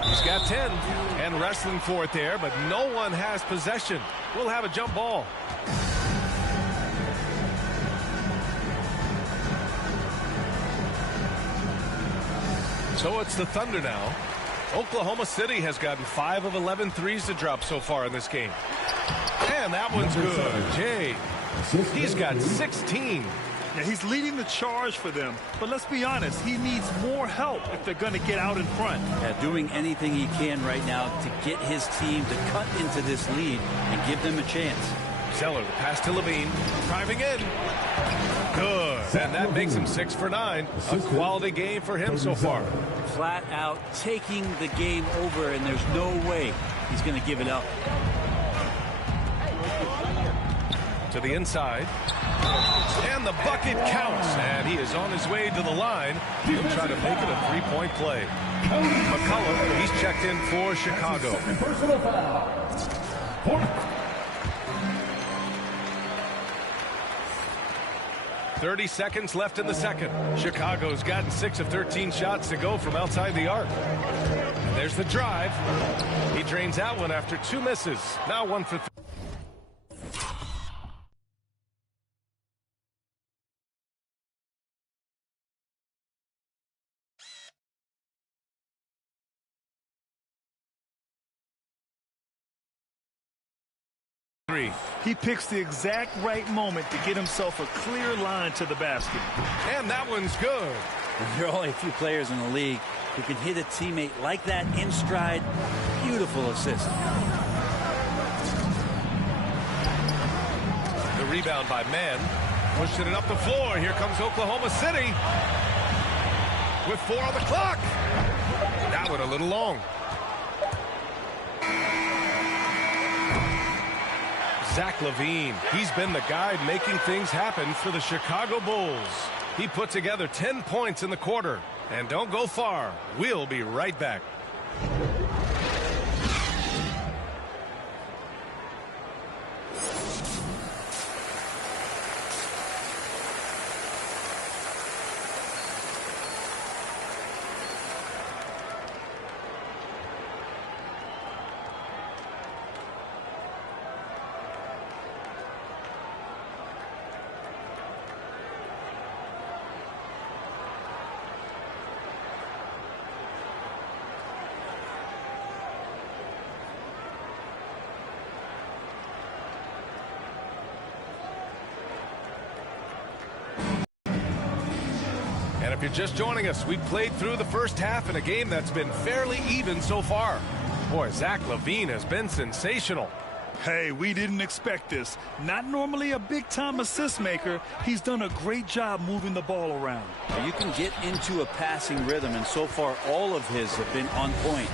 He's got 10 and wrestling for it there, but no one has possession. We'll have a jump ball. So it's the Thunder now. Oklahoma City has gotten 5 of 11 threes to drop so far in this game. And that one's good. Jay, he's got 16. Now, he's leading the charge for them, but let's be honest, he needs more help if they're going to get out in front. Yeah, doing anything he can right now to get his team to cut into this lead and give them a chance. Zeller, the pass to Levine, driving in. Good, and that makes him 6 for 9. A quality game for him so far. Flat out taking the game over, and there's no way he's going to give it up. To the inside. And the bucket counts, and he is on his way to the line. He'll try to make it a three-point play. McCollum, he's checked in for Chicago. Personal foul. 30 seconds left in the second. Chicago's gotten 6 of 13 shots to go from outside the arc. And there's the drive. He drains that one after 2 misses. Now 1 for 3. He picks the exact right moment to get himself a clear line to the basket. And that one's good. There are only a few players in the league who can hit a teammate like that in stride. Beautiful assist. The rebound by Mann. Pushing it up the floor. Here comes Oklahoma City. With 4 on the clock. That one a little long. Zach LaVine, he's been the guy making things happen for the Chicago Bulls. He put together 10 points in the quarter. And don't go far. We'll be right back. you're just joining us, we played through the first half in a game that's been fairly even so far. Boy, Zach LaVine has been sensational. Hey, we didn't expect this. Not normally a big-time assist maker. He's done a great job moving the ball around. You can get into a passing rhythm, and so far all of his have been on point.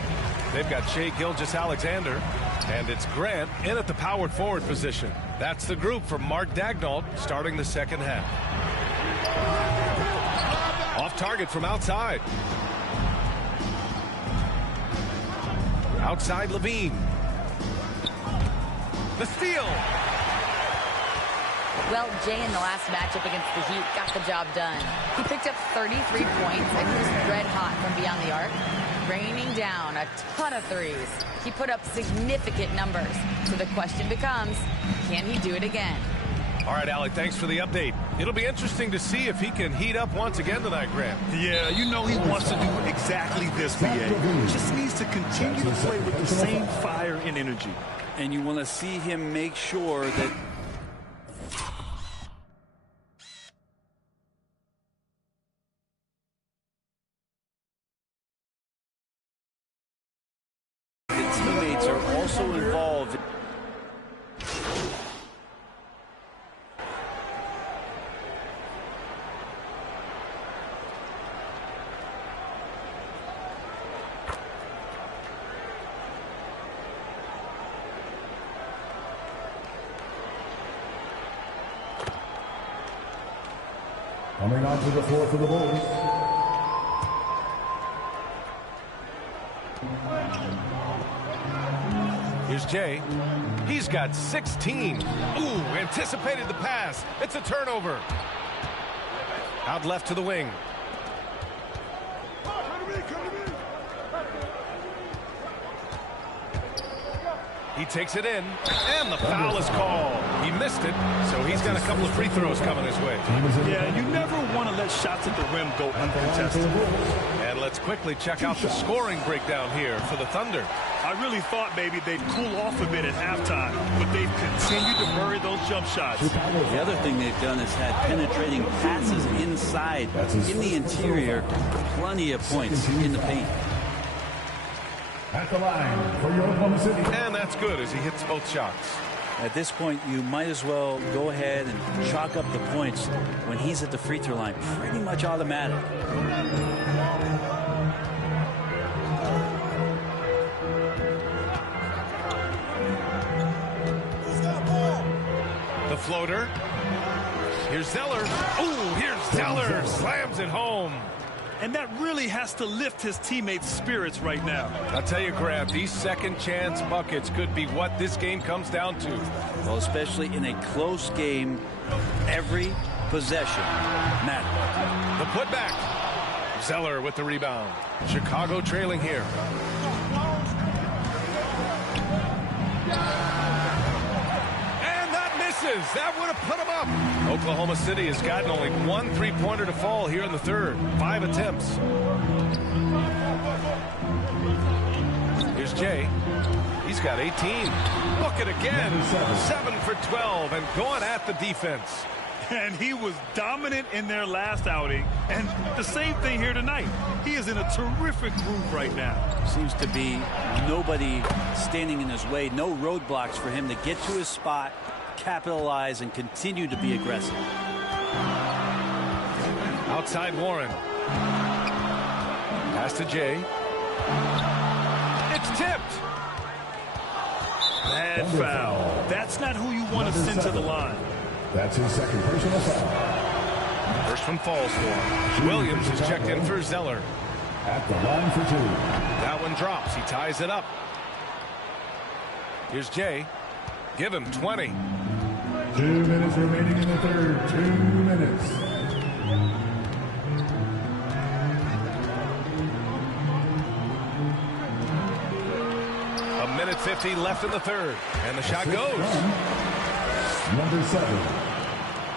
They've got Shai Gilgeous-Alexander, and it's Grant in at the powered forward position. That's the group for Mark Daigneault starting the second half. Off target from outside. Outside LaVine. The steal. Well, Jay in the last matchup against the Heat got the job done. He picked up 33 points and he was red hot from beyond the arc, raining down a ton of threes. He put up significant numbers. So the question becomes, can he do it again? All right, Alec, thanks for the update. It'll be interesting to see if he can heat up once again tonight, Grant. Yeah, you know he wants to do exactly this, BA. Just needs to continue to play with the same fire and energy. And you want to see him make sure that the teammates are also involved. Coming onto the floor for the Bulls. Here's Jay. He's got 16. Ooh, anticipated the pass. It's a turnover. Out left to the wing. He takes it in, and the foul is called. He missed it, so he's got a couple of free throws coming his way. Yeah, you never want to let shots at the rim go uncontested. And let's quickly check out the scoring breakdown here for the Thunder. I really thought maybe they'd cool off a bit at halftime, but they've continued to bury those jump shots. The other thing they've done is had penetrating passes inside, in the interior, plenty of points in the paint. At the line for your Oklahoma City. And that's good as he hits both shots. At this point, you might as well go ahead and chalk up the points when he's at the free throw line. Pretty much automatic. The floater. Here's Zeller. Ooh, here's Zeller. Slams it home. And that really has to lift his teammates' spirits right now. I'll tell you, Grant, these second chance buckets could be what this game comes down to. Well, especially in a close game, every possession matters. The putback. Zeller with the rebound. Chicago trailing here. That would have put him up. Oklahoma City has gotten only one three-pointer to fall here in the third. 5 attempts. Here's Jay. He's got 18. Look at again. 7 for 12 and going at the defense. And he was dominant in their last outing. And the same thing here tonight. He is in a terrific groove right now. Seems to be nobody standing in his way. No roadblocks for him to get to his spot, capitalize, and continue to be aggressive. Outside Warren. Pass to Jay. It's tipped. Bad foul. That's not who you want to send to the line. That's his second personal foul. First one falls for him. Williams is checked in for Zeller. At the line for 2. That one drops. He ties it up. Here's Jay. Give him 20. 2 minutes remaining in the third. 2 minutes. A minute 50 left in the third. And the shot goes. Number 7.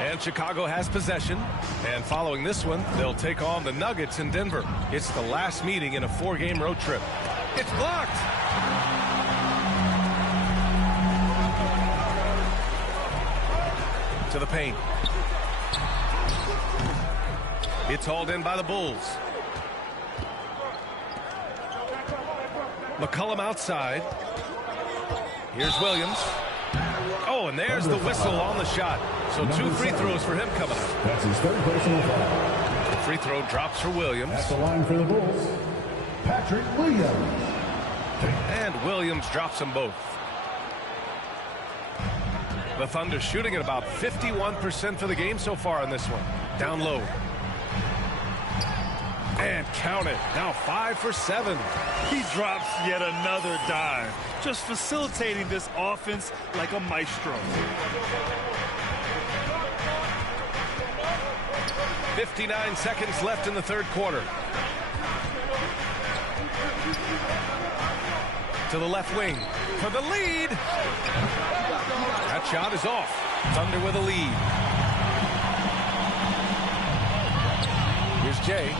And Chicago has possession. And following this one, they'll take on the Nuggets in Denver. It's the last meeting in a 4-game road trip. It's blocked. To the paint. It's hauled in by the Bulls. McCollum outside. Here's Williams. Oh, and there's the whistle on the shot. So 2 free throws for him coming up. That's his third personal foul. The free throw drops for Williams. At the line for the Bulls, Patrick Williams. And Williams drops them both. The Thunder shooting at about 51% for the game so far in this one. Down low. And count it. Now 5 for 7. He drops yet another dime, just facilitating this offense like a maestro. 59 seconds left in the third quarter. To the left wing for the lead. That shot is off. Thunder with a lead. Here's Jay.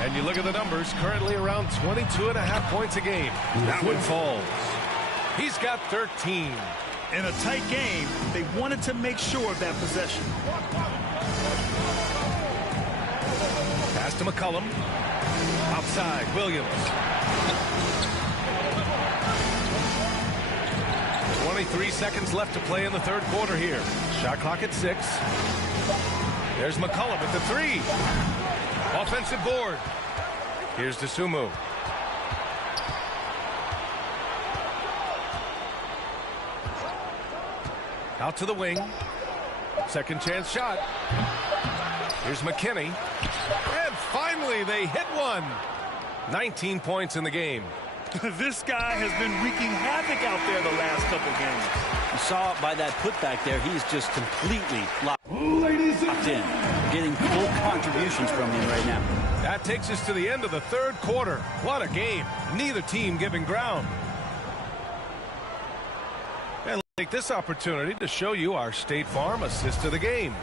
And you look at the numbers, currently around 22.5 points a game. That one falls. He's got 13. In a tight game, they wanted to make sure of that possession. Pass to McCollum. Outside, Williams. 23 seconds left to play in the third quarter here. Shot clock at 6. There's McCollum at the 3. Offensive board. Here's DeSumo. Out to the wing. Second chance shot. Here's McKinney. And finally they hit one. 19 points in the game. This guy has been wreaking havoc out there the last couple games. You saw it by that putback there. He's just completely locked in. Getting full contributions from him right now. That takes us to the end of the third quarter. What a game. Neither team giving ground. And let's take this opportunity to show you our State Farm assist of the game.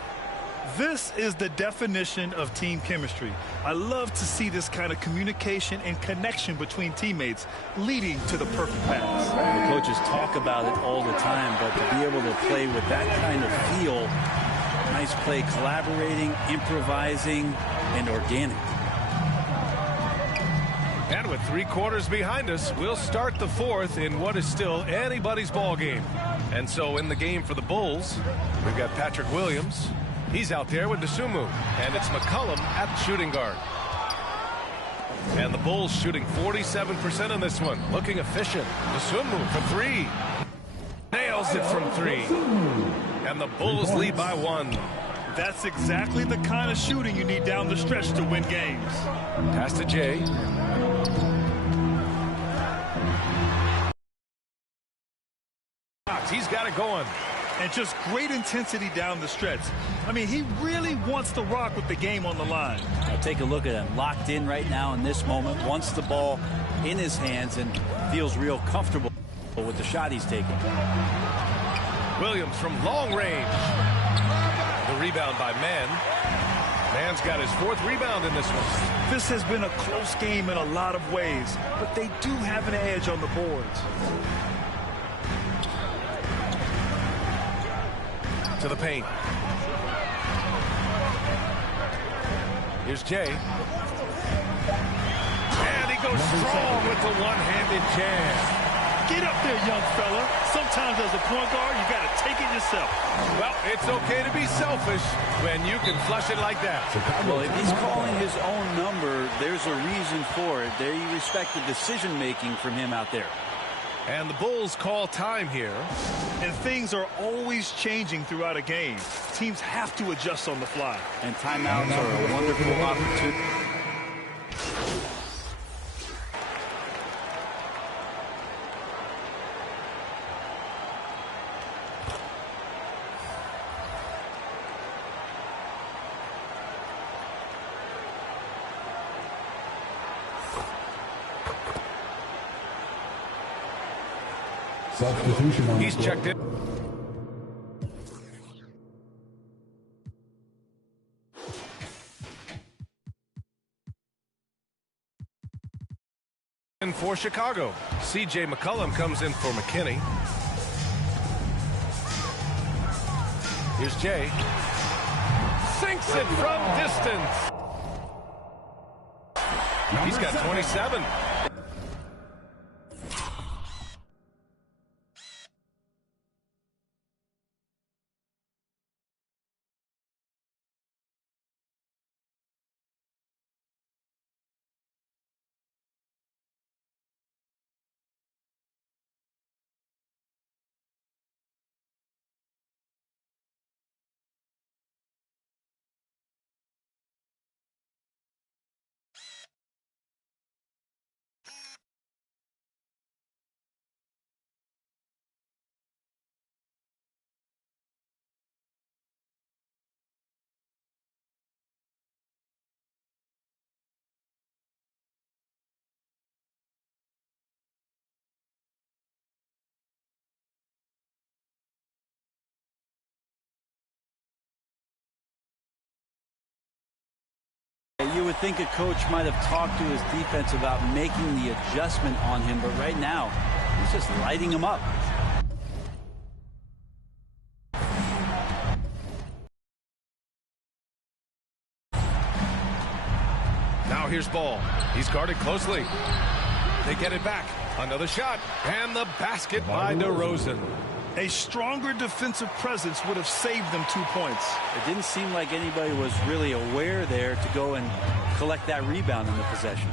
This is the definition of team chemistry. I love to see this kind of communication and connection between teammates leading to the perfect pass. The coaches talk about it all the time, but to be able to play with that kind of feel, nice play, collaborating, improvising, and organic. And with 3 quarters behind us, we'll start the fourth in what is still anybody's ball game. And so in the game for the Bulls, we've got Patrick Williams. He's out there with DeSumo, and it's McCollum at shooting guard. And the Bulls shooting 47% in this one, looking efficient. DeSumo for 3. Nails it from 3. And the Bulls lead by 1. That's exactly the kind of shooting you need down the stretch to win games. Pass to Jay. He's got it going. And just great intensity down the stretch. I mean, he really wants to rock with the game on the line. Now take a look at him. Locked in right now in this moment. Wants the ball in his hands and feels real comfortable with the shot he's taking. Williams from long range. The rebound by Mann. Mann's got his 4th rebound in this one. This has been a close game in a lot of ways, but they do have an edge on the boards. To the paint. Here's Jay. And he goes strong with the one-handed jam. Get up there, young fella. Sometimes as a point guard, you got to take it yourself. Well, it's okay to be selfish when you can flush it like that. Well, if he's calling his own number, there's a reason for it. There you respect the decision-making from him out there. And the Bulls call time here. And things are always changing throughout a game. Teams have to adjust on the fly. And timeouts are a wonderful opportunity. Substitution on He's checked it. In for Chicago, C.J. McCollum comes in for McKinney. Here's Jay. Sinks it from distance. He's got 27. You would think a coach might have talked to his defense about making the adjustment on him, but right now, he's just lighting him up. Now here's Ball. He's guarded closely. They get it back. Another shot. And the basket by DeRozan. A stronger defensive presence would have saved them 2 points. It didn't seem like anybody was really aware there to go and collect that rebound in the possession.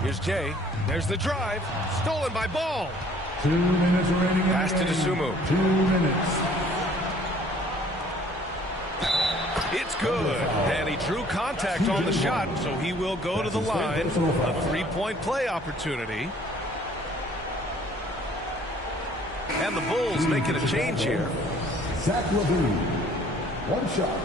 Here's Jay. There's the drive. Stolen by Ball. 2 minutes remaining. Pass to Dosunmu. 2 minutes. It's good. And he drew contact on the shot, so he will go to the line. A three-point play opportunity. And the Bulls making a change here. Zach LaVine. One shot.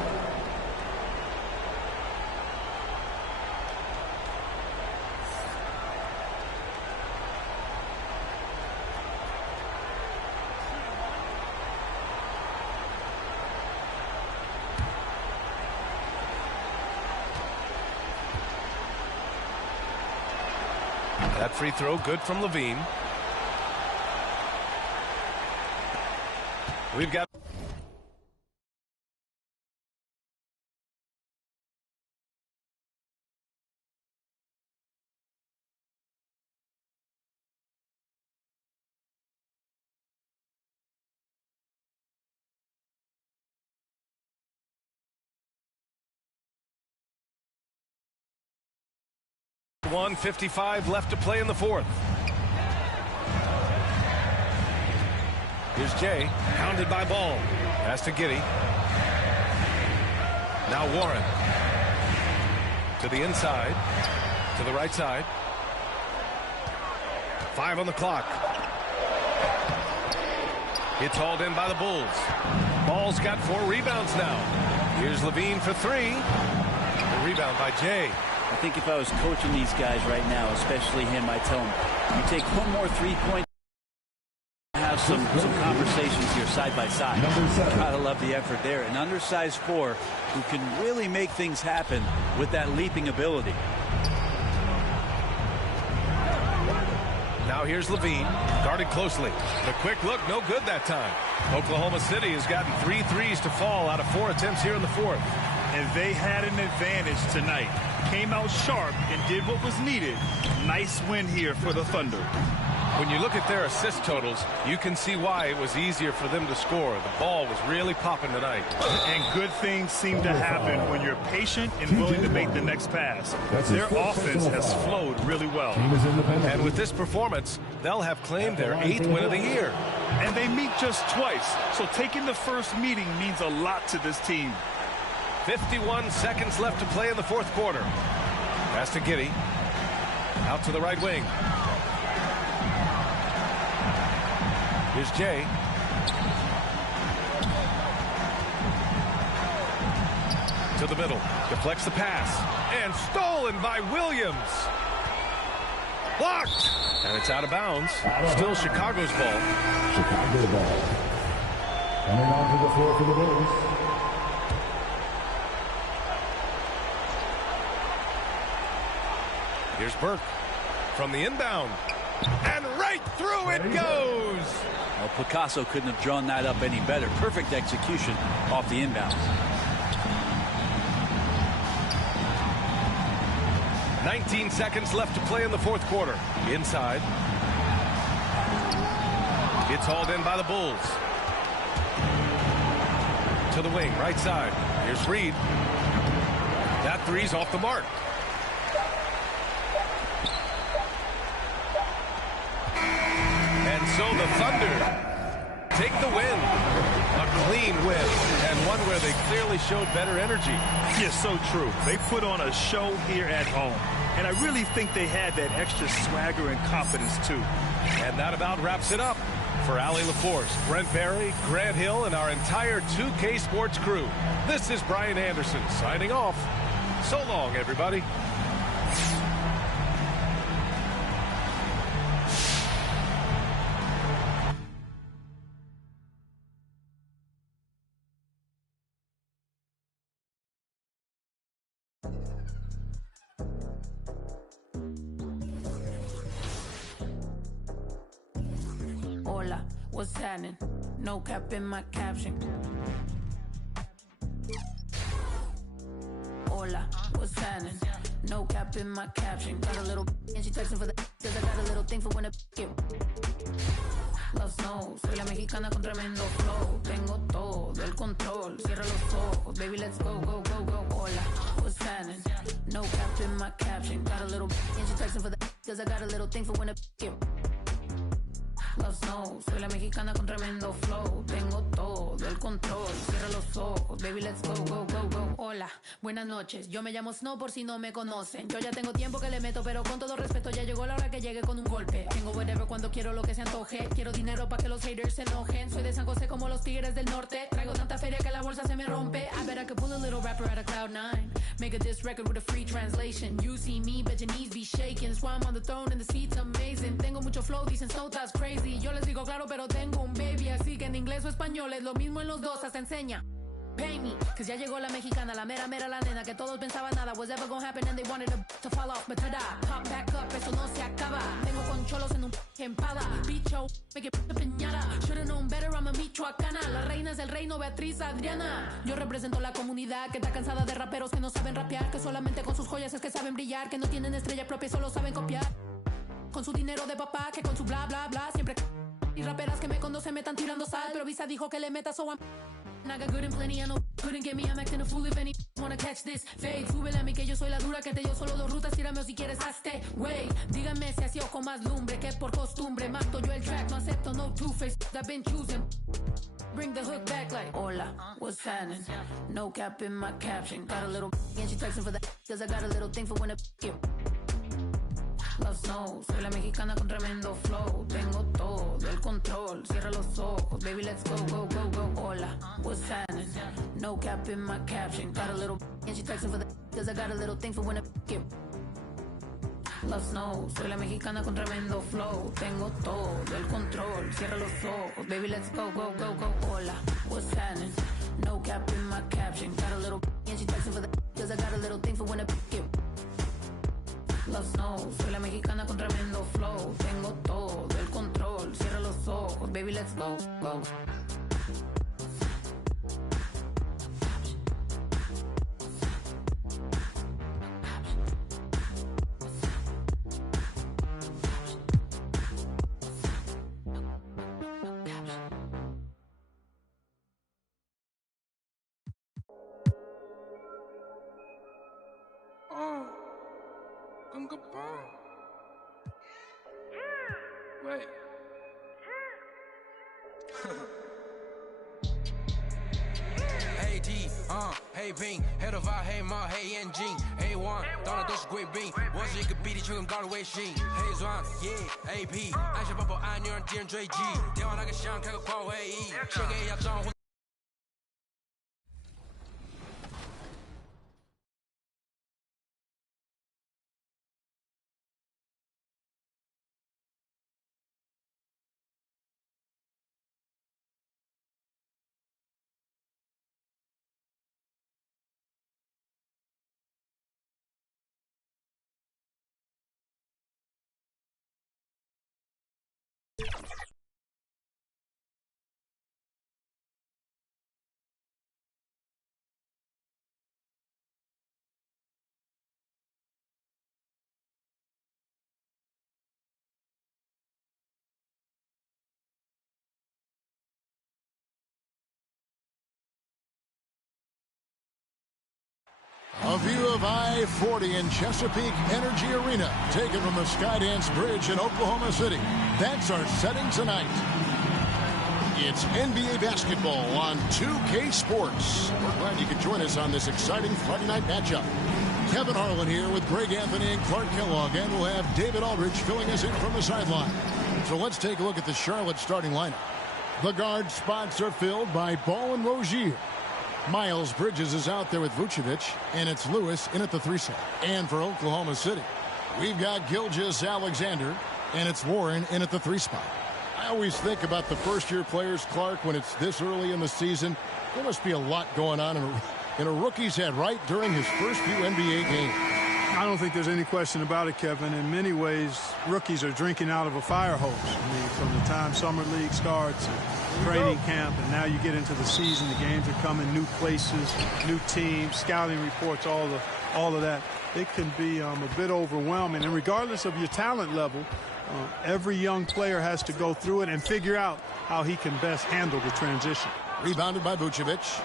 That free throw good from LaVine. We've got .155 left to play in the fourth. Here's Jay, hounded by Ball. Pass to Giddey. Now Warren. To the inside. To the right side. 5 on the clock. It's hauled in by the Bulls. Ball's got 4 rebounds now. Here's LaVine for 3. The rebound by Jay. I think if I was coaching these guys right now, especially him, I'd tell him, you take one more three-point, have some conversations here side by side. Gotta love the effort there. An undersized 4 who can really make things happen with that leaping ability. Now here's LaVine, guarded closely. The quick look, no good that time. Oklahoma City has gotten 3 threes to fall out of 4 attempts here in the fourth. And they had an advantage tonight. Came out sharp and did what was needed. Nice win here for the Thunder. When you look at their assist totals, you can see why it was easier for them to score. The ball was really popping tonight. And good things seem to happen when you're patient and willing to make the next pass. Their offense has flowed really well. And with this performance, they'll have claimed their 8th win of the year. And they meet just twice, so taking the first meeting means a lot to this team. 51 seconds left to play in the fourth quarter. Pass to Giddey. Out to the right wing. Here's Jay. To the middle. Deflects the pass. And stolen by Williams. Blocked. And it's out of bounds. Still Chicago's ball. Chicago ball. Coming onto the floor for the Bulls. Here's Burke from the inbound. And right through it goes. Well, Picasso couldn't have drawn that up any better. Perfect execution off the inbound. 19 seconds left to play in the fourth quarter. Inside. It's hauled in by the Bulls. To the wing, right side. Here's Reed. That three's off the mark. And so the Thunder take the win. A clean win, and one where they clearly showed better energy. Yeah, so true. They put on a show here at home, and I really think they had that extra swagger and confidence, too. And that about wraps it up. For Allie LaForce, Brent Barry, Grant Hill, and our entire 2K Sports crew, this is Brian Anderson signing off. So long, everybody. Hola, what's happening? No cap in my caption. Hola, what's happening? No cap in my caption. Got a little and she texting for the cause I got a little thing for when it get. Los no, soy la mexicana con tremendo flow. Tengo todo el control. Cierra los ojos, baby, let's go, go, go, go. Hola, what's happening? No cap in my caption. Got a little and she texting for the cause I got a little thing for when it get. Los no, soy la mexicana con tremendo flow. Tengo todo el control. Cierra los ojos, baby, let's go, go, go, go. Hola, buenas noches. Yo me llamo Snow por si no me conocen. Yo ya tengo tiempo que le meto, pero con todo respeto ya llegó la hora que llegue con un golpe. Tengo whatever cuando quiero lo que se antoje. Quiero dinero para que los haters se enojen. Soy de San José como los tigres del norte. Traigo tanta feria que la bolsa se me rompe. I bet I could pull a little rapper out of Cloud9. Make a diss record with a free translation. You see me, bet your knees be shaking. That's why I'm on the throne and the seat's amazing. Tengo mucho flow, dicen Snow that's crazy. Yo les digo claro, pero tengo un baby. Así que en inglés o español es lo mismo en los dos, hasta enseña. Pay me, cause ya llegó la mexicana, la mera mera la nena, que todos pensaban nada was ever gonna happen and they wanted to fall off, but tada, pop back up, eso no se acaba. Tengo con cholos en un empada, bicho, me que piñata. Should've known better, I'm a michoacana. La reina es el reino, Beatriz Adriana. Yo represento la comunidad que está cansada de raperos que no saben rapear, que solamente con sus joyas es que saben brillar, que no tienen estrella propia, solo saben copiar. Con su dinero de papá, que con su bla bla bla, siempre. Y raperas que me conocen me están tirando sal, pero Visa dijo que le meta, so I'm. I got good and plenty, I know couldn't get me, I'm acting a fool if any wanna catch this fade. Súbele a mí que yo soy la dura, que te dio solo dos rutas, tírame o si quieres hazte, wey. Díganme si así o con más lumbre, que por costumbre mato yo el track, no acepto no two-face, I've been choosing. Bring the hook back like, hola, what's happening? No cap in my caption, got a little and she texting for the cause I got a little thing for when it get. Los no, soy la mexicana con tremendo flow. Tengo todo el control. Cierra los ojos, baby, let's go, go, go, go. Hola, what's happening? No cap in my caption. Got a little and she texting for the cause I got a little thing for when it get. Los no, soy la mexicana con tremendo flow. Tengo todo el control. Cierra los ojos, baby, let's go, go, go, go. Hola, what's happening? No cap in my caption. Got a little and she texting for the cause I got a little thing for when it get. Los no, soy la mexicana con tremendo flow. Tengo todo el control. Cierra los ojos, baby, let's go, go. Wait. Hey D, hey Bing, head of our hey Ma, hey NG, hey One,当然都是贵宾，我是一个比地球更高的卫星，嘿 Zwan, yeah, AP，按下宝宝按钮让敌人追击，电话那个响，开个跨会议，献给亚洲。of I-40 in Chesapeake Energy Arena, taken from the Skydance Bridge in Oklahoma City. That's our setting tonight. It's NBA basketball on 2K Sports. We're glad you could join us on this exciting Friday night matchup. Kevin Harlan here with Greg Anthony and Clark Kellogg, and we'll have David Aldridge filling us in from the sideline. So let's take a look at the Charlotte starting lineup. The guard spots are filled by Ball and Rozier. Miles Bridges is out there with Vucevic, and it's Lewis in at the 3 slot. And for Oklahoma City, we've got Gilgeous-Alexander, and it's Warren in at the 3 spot. I always think about the first-year players, Clark, when it's this early in the season. There must be a lot going on in a rookie's head right during his first few NBA games. I don't think there's any question about it, Kevin. In many ways, rookies are drinking out of a fire hose. I mean, from the time Summer League starts, training camp, and now you get into the season, the games are coming, new places, new teams, scouting reports, all of that. It can be a bit overwhelming. And regardless of your talent level, every young player has to go through it and figure out how he can best handle the transition. Rebounded by Vucevic.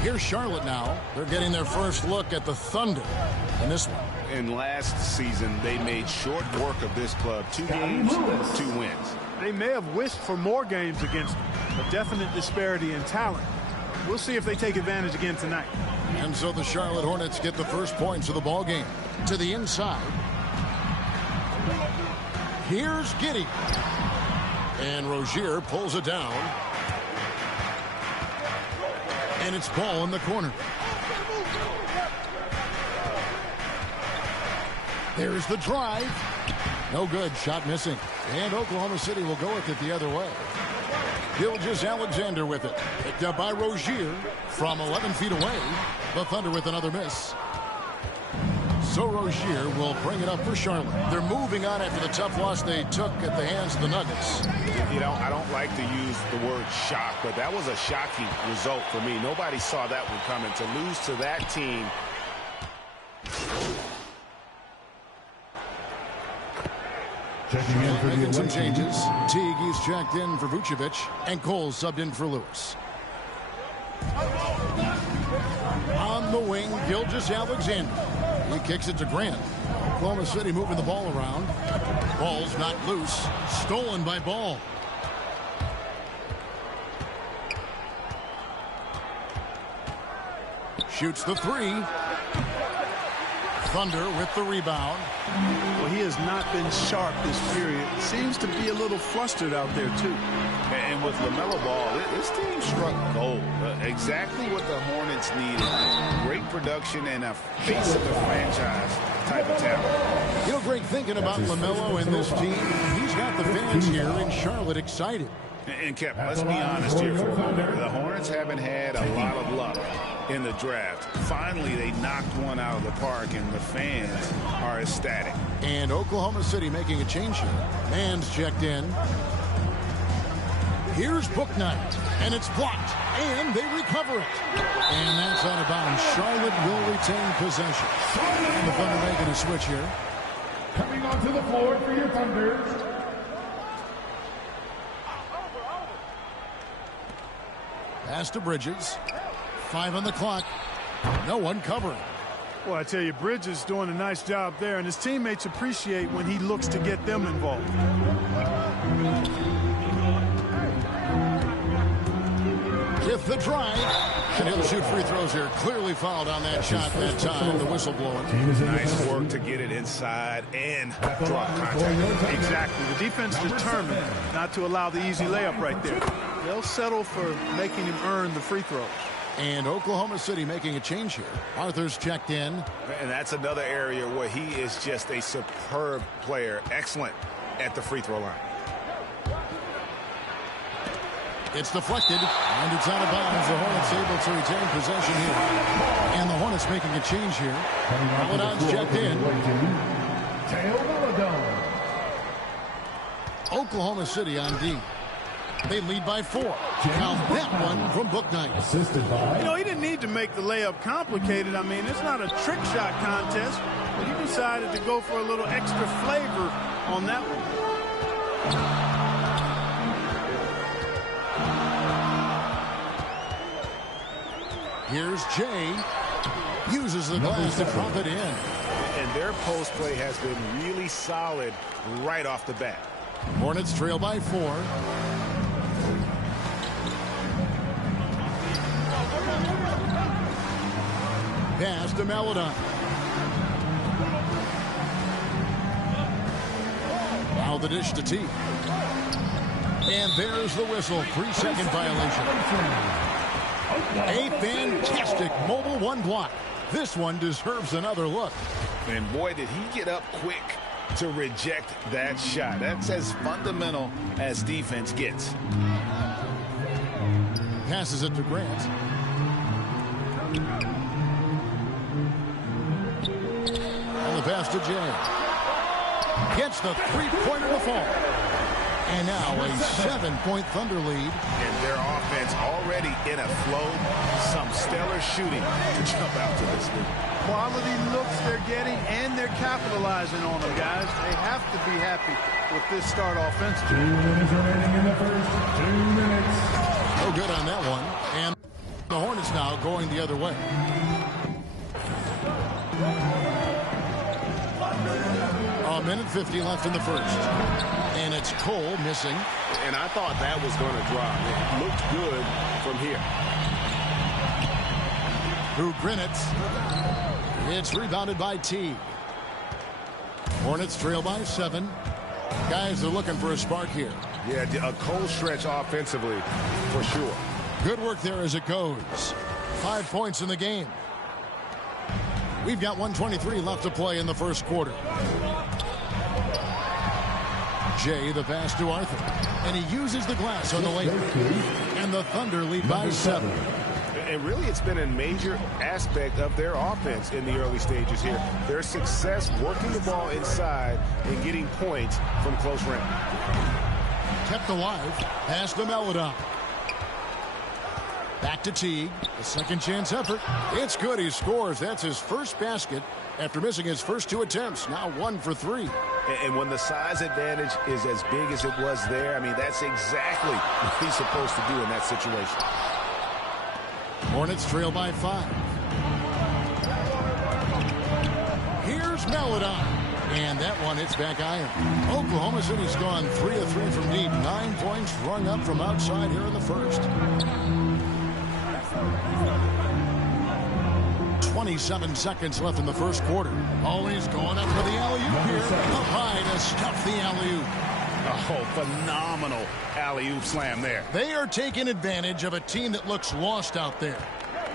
Here's Charlotte now. They're getting their first look at the Thunder in this one. In last season, they made short work of this club. 2 games, 2 wins. They may have wished for more games against them. A definite disparity in talent. We'll see if they take advantage again tonight. And so the Charlotte Hornets get the first points of the ball game. To the inside. Here's Giddey. And Rozier pulls it down. And it's Ball in the corner. There's the drive. No good. Shot missing. And Oklahoma City will go with it the other way. Gilgeous-Alexander with it. Picked up by Rozier from 11 feet away. The Thunder with another miss. So Rozier will bring it up for Charlotte. They're moving on after the tough loss they took at the hands of the Nuggets. You know, I don't like to use the word shock, but that was a shocking result for me. Nobody saw that one coming. To lose to that team. Checking in for making some changes. Teague, he's checked in for Vucevic, and Cole subbed in for Lewis. On the wing, Gilgeous-Alexander. He kicks it to Grant. Oklahoma City moving the ball around. Ball's not loose. Stolen by Ball. Shoots the 3. Thunder with the rebound. Well, he has not been sharp this period. Seems to be a little flustered out there, too. And with LaMelo Ball, this team struck gold. Exactly what the Hornets needed. Great production and a face of the franchise type of talent. You know, Greg, thinking about LaMelo and this team, he's got the fans here in Charlotte excited. And Kev, let's be honest here for a moment. The Hornets haven't had a lot of luck in the draft. Finally, they knocked one out of the park, and the fans are ecstatic. And Oklahoma City making a change here. Man's checked in. Here's Bouknight, and it's blocked, and they recover it. And that's out of bounds. Charlotte will retain possession. And the Thunder making a switch here. Coming onto the floor for your Thunder. Pass to Bridges. 5 on the clock. No one covering. Well, I tell you, Bridges doing a nice job there, and his teammates appreciate when he looks to get them involved. With the drive, and he'll shoot free throws here. Clearly fouled on that shot that time. The whistle blowing. Nice work to get it inside and draw contact. Exactly. The defense determined not to allow the easy layup right there. They'll settle for making him earn the free throws. And Oklahoma City making a change here. Arthur's checked in. And that's another area where he is just a superb player. Excellent at the free throw line. It's deflected, and it's out of bounds. The Hornets able to retain possession here. And the Hornets making a change here. Paladon's checked in. Oklahoma City on D. They lead by 4. Count that one from Bouknight. Assisted by. You know, he didn't need to make the layup complicated. I mean, it's not a trick shot contest, but he decided to go for a little extra flavor on that one. Here's Jay. Uses the glass to drop it in. And their post play has been really solid right off the bat. Hornets trail by 4. Pass to Maladon. Now the dish to T. And there's the whistle. 3-second violation. A fantastic mobile 1 block. This one deserves another look. And boy, did he get up quick to reject that shot. That's as fundamental as defense gets. Passes it to Grant. And the pass to Jay. Gets the three-pointer to fall. And now a 7-point Thunder lead. And their offense already in a flow. Some stellar shooting to jump out to this lead. Quality looks they're getting, and they're capitalizing on them, guys. They have to be happy with this start offensively. 2 minutes remaining in the first. 2 minutes. No good on that one. And the Hornets now going the other way. A minute 50 left in the first. And it's Cole missing. And I thought that was going to drop. It looked good from here. Through Grinitz. It's rebounded by T. Hornets trail by 7. Guys are looking for a spark here. Yeah, a cold stretch offensively for sure. Good work there as it goes. 5 points in the game. We've got 1:23 left to play in the first quarter. Jay, the pass to Arthur. And he uses the glass on the lane. And the Thunder lead by 7. And really, it's been a major aspect of their offense in the early stages here. Their success working the ball inside and getting points from close range. Kept alive. Pass to Maladon. Back to Teague. A second chance effort. It's good. He scores. That's his first basket after missing his first 2 attempts. Now 1 for 3. And when the size advantage is as big as it was there, I mean, that's exactly what he's supposed to do in that situation. Hornets trail by 5. Here's Maladon. And that one hits back iron. Oklahoma City's gone 3 of 3 from deep. 9 points rung up from outside here in the first. 27 seconds left in the first quarter. Always going up for the alley-oop here. Up high to stuff the alley-oop. Oh, phenomenal alley-oop slam there. They are taking advantage of a team that looks lost out there.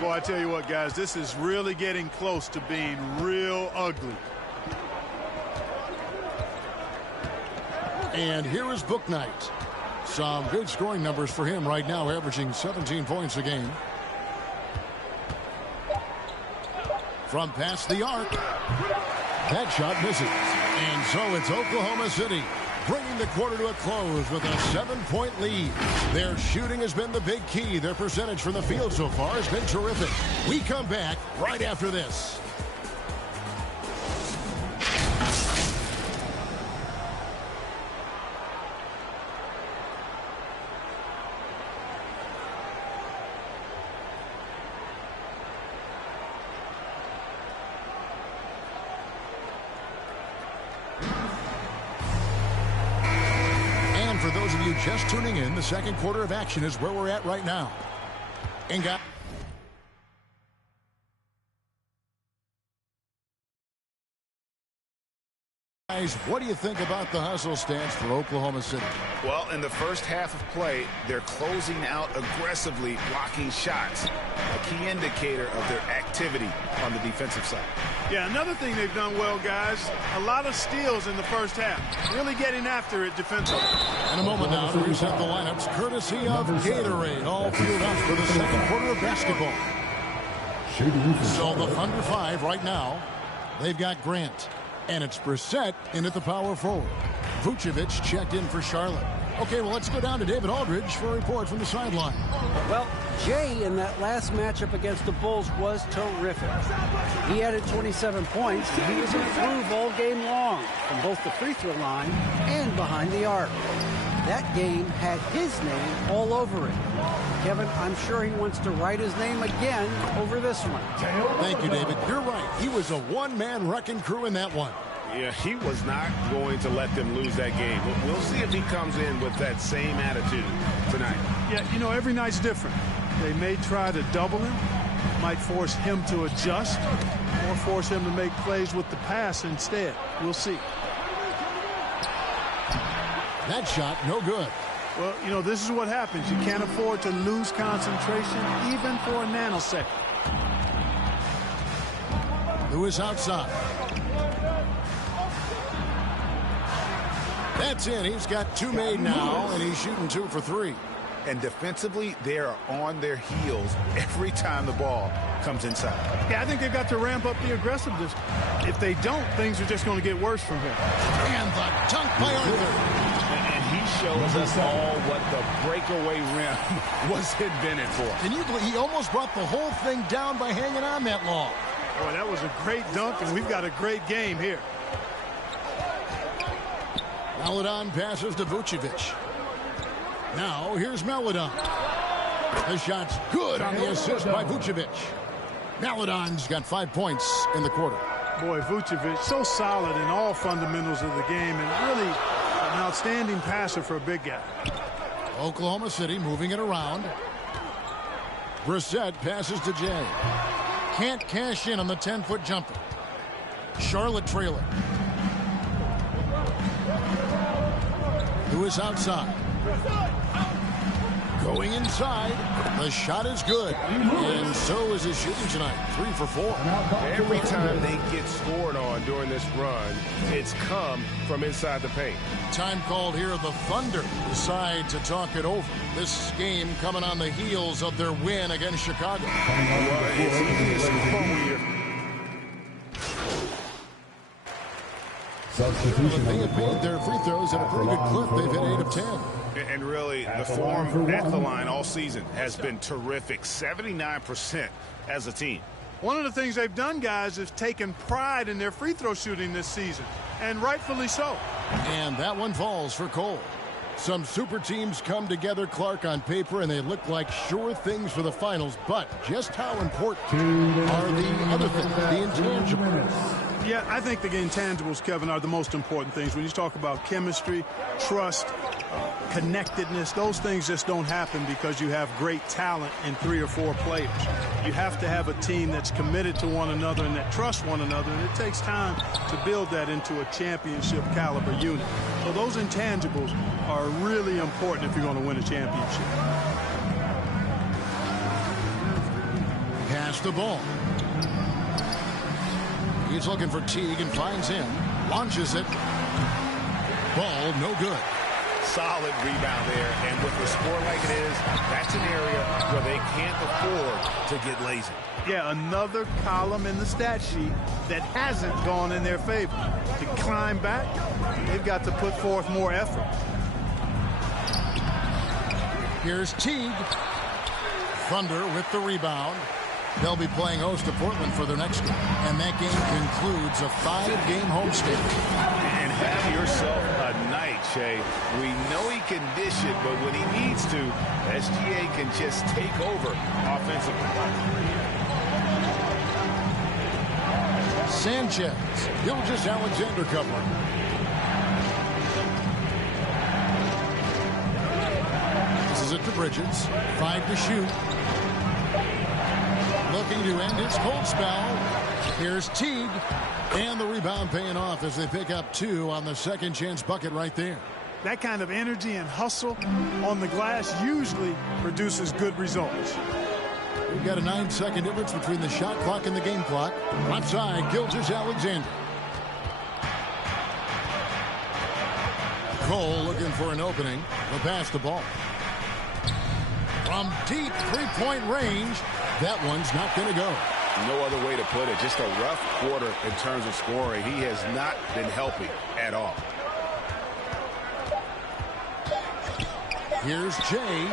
Well, I tell you what, guys, this is really getting close to being real ugly. And here is Bouknight. Some good scoring numbers for him right now, averaging 17 points a game. From past the arc. That shot misses. And so it's Oklahoma City bringing the quarter to a close with a 7-point lead. Their shooting has been the big key. Their percentage from the field so far has been terrific. We come back right after this. For those of you just tuning in, the second quarter of action is where we're at right now. And guys, what do you think about the hustle stance for Oklahoma City? Well, in the first half of play, they're closing out aggressively, blocking shots. A key indicator of their activity on the defensive side. Yeah, another thing they've done well, guys, a lot of steals in the first half. Really getting after it defensively. In a moment now to reset the lineups, courtesy of Gatorade, all fueled up for the second quarter of basketball. So the Thunder 5 right now, they've got Grant. And it's Brissett in at the power forward. Vucevic checked in for Charlotte. Okay, well, let's go down to David Aldridge for a report from the sideline. Well, Jay in that last matchup against the Bulls was terrific. He added 27 points, and he was improved all game long from both the free throw line and behind the arc. That game had his name all over it. Kevin, I'm sure he wants to write his name again over this one. Thank you, David. You're right. He was a one-man wrecking crew in that one. Yeah, he was not going to let them lose that game. We'll see if he comes in with that same attitude tonight. Yeah, you know, every night's different. They may try to double him, might force him to adjust, or force him to make plays with the pass instead. We'll see. That shot, no good. Well, you know, this is what happens. You can't afford to lose concentration even for a nanosecond. Lewis outside. That's in. He's got 2 made now, and he's shooting 2 for 3. And defensively, they are on their heels every time the ball comes inside. Yeah, I think they've got to ramp up the aggressiveness. If they don't, things are just going to get worse from here. And the dunk by Arthur. And he shows us all what the breakaway rim was invented for. Can you believe he almost brought the whole thing down by hanging on that long? Boy, that was a great dunk, and we've got a great game here. Maledon passes to Vucevic. Now here's Maledon. The shot's good on the assist by Vucevic. Maledon's got 5 points in the quarter. Boy, Vucevic, so solid in all fundamentals of the game, and really an outstanding passer for a big guy. Oklahoma City moving it around. Brissett passes to Jay. Can't cash in on the 10-foot jumper. Charlotte trailer. Lewis outside. Going inside. The shot is good. And so is his shooting tonight. 3 for 4. Every time they get scored on during this run, it's come from inside the paint. Time called here. The Thunder decide to talk it over. This game coming on the heels of their win against Chicago. Well, it's easy to score when you're... They have made their free throws at a pretty good clip. They've hit 8 of 10. And really, the form at the line all season has been terrific. 79% as a team. One of the things they've done, guys, is taken pride in their free throw shooting this season, and rightfully so. And that one falls for Cole. Some super teams come together, Clark, on paper, and they look like sure things for the finals. But just how important are the other things, the intangibles? Yeah, I think the intangibles, Kevin, are the most important things. When you talk about chemistry, trust, connectedness, those things just don't happen because you have great talent in 3 or 4 players. You have to have a team that's committed to one another and that trusts one another, and it takes time to build that into a championship caliber unit. So those intangibles are really important if you're going to win a championship. Pass the ball. He's looking for Teague and finds him. Launches it. Ball no good. Solid rebound there. And with the score like it is, that's an area where they can't afford to get lazy. Yeah, another column in the stat sheet that hasn't gone in their favor. To climb back, they've got to put forth more effort. Here's Teague. Thunder with the rebound. They'll be playing host to Portland for their next game. And that game concludes a 5-game homestand. And have yourself a night, Shay. We know he can dish it, but when he needs to, SGA can just take over offensively. Sanchez. Gilgeous-Alexander covering. This is it to Bridges. 5 to shoot. Looking to end his cold spell. Here's Teague. And the rebound paying off as they pick up 2 on the second chance bucket right there. That kind of energy and hustle on the glass usually produces good results. We've got a 9-second difference between the shot clock and the game clock. Left side, Gilgeous-Alexander. Cole looking for an opening. He'll pass the ball. From deep 3-point range, that one's not going to go. No other way to put it. Just a rough quarter in terms of scoring. He has not been helping at all. Here's Jay.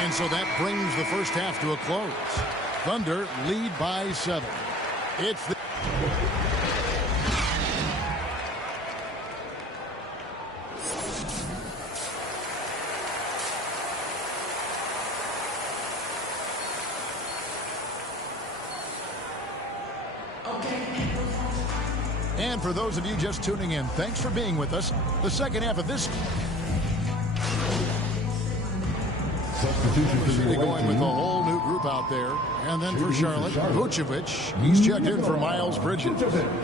And so that brings the first half to a close. Thunder lead by 7. It's the... And for those of you just tuning in, thanks for being with us. The second half of this City going with a whole new group out there. And then for Charlotte, Vucevic. He's checked in for Miles Bridges.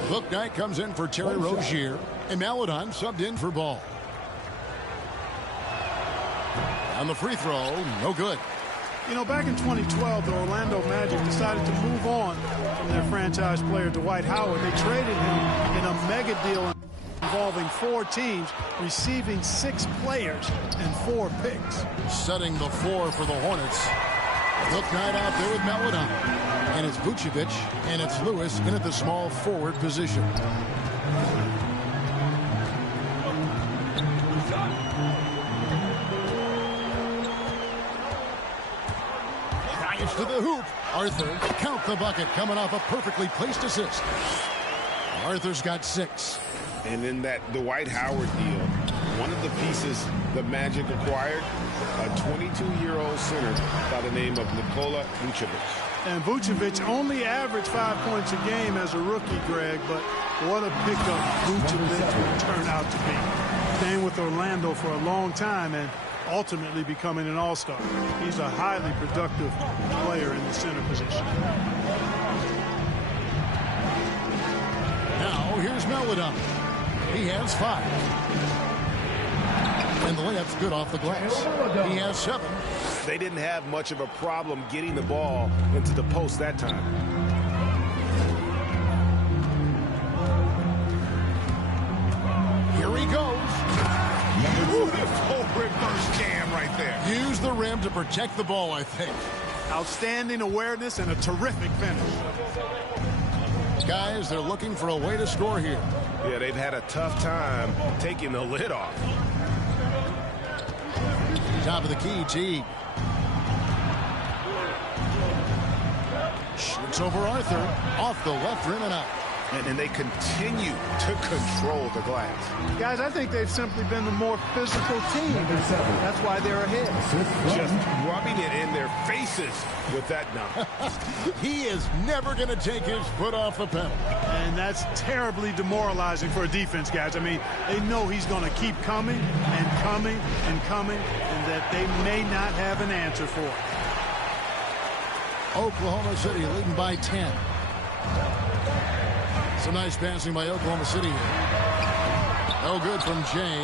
Book Knight comes in for Terry Rozier. And Maladon subbed in for Ball. On the free throw, no good. You know, back in 2012, the Orlando Magic decided to move on from their franchise player, Dwight Howard. They traded him in a mega deal involving 4 teams, receiving 6 players and 4 picks. Setting the floor for the Hornets. Book Knight out there with Maladon. And it's Vucevic, and it's Lewis in at the small forward position. To the hoop. Arthur, count the bucket, coming off a perfectly placed assist. Arthur's got 6. And in that Dwight Howard deal, one of the pieces the Magic acquired, a 22-year-old center by the name of Nikola Vucevic. And Vucevic only averaged 5 points a game as a rookie, Greg, but what a pickup Vucevic would turn out to be. Staying with Orlando for a long time and ultimately becoming an all-star. He's a highly productive player in the center position. Now here's Maladon. He has 5. And the layup's good off the glass. He has 7. They didn't have much of a problem getting the ball into the post that time. Here he goes. Beautiful reverse jam right there. Use the rim to protect the ball, I think. Outstanding awareness and a terrific finish. Guys, they're looking for a way to score here. Yeah, they've had a tough time taking the lid off. Top of the key, T. Shoots over Arthur. Off the left rim and out. And they continue to control the glass. Guys, I think they've simply been the more physical team. That's why they're ahead. Just rubbing it in their faces with that dunk. He is never going to take his foot off the pedal. And that's terribly demoralizing for a defense, guys. I mean, they know he's going to keep coming and coming and coming, and that they may not have an answer for it. Oklahoma City leading by 10. Some nice passing by Oklahoma City here. No good from Jay.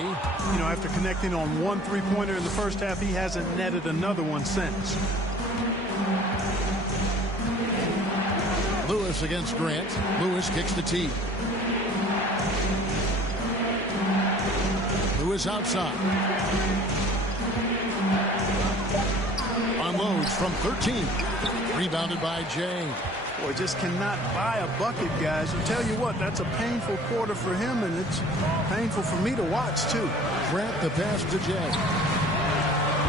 You know, after connecting on 1 3-pointer in the first half, he hasn't netted another one since. Lewis against Grant. Lewis kicks the tee. Lewis outside. Unloads from 13. Rebounded by Jay. Boy, just cannot buy a bucket, guys. I'll tell you what, that's a painful quarter for him, and it's painful for me to watch, too. Grant the pass to Jay.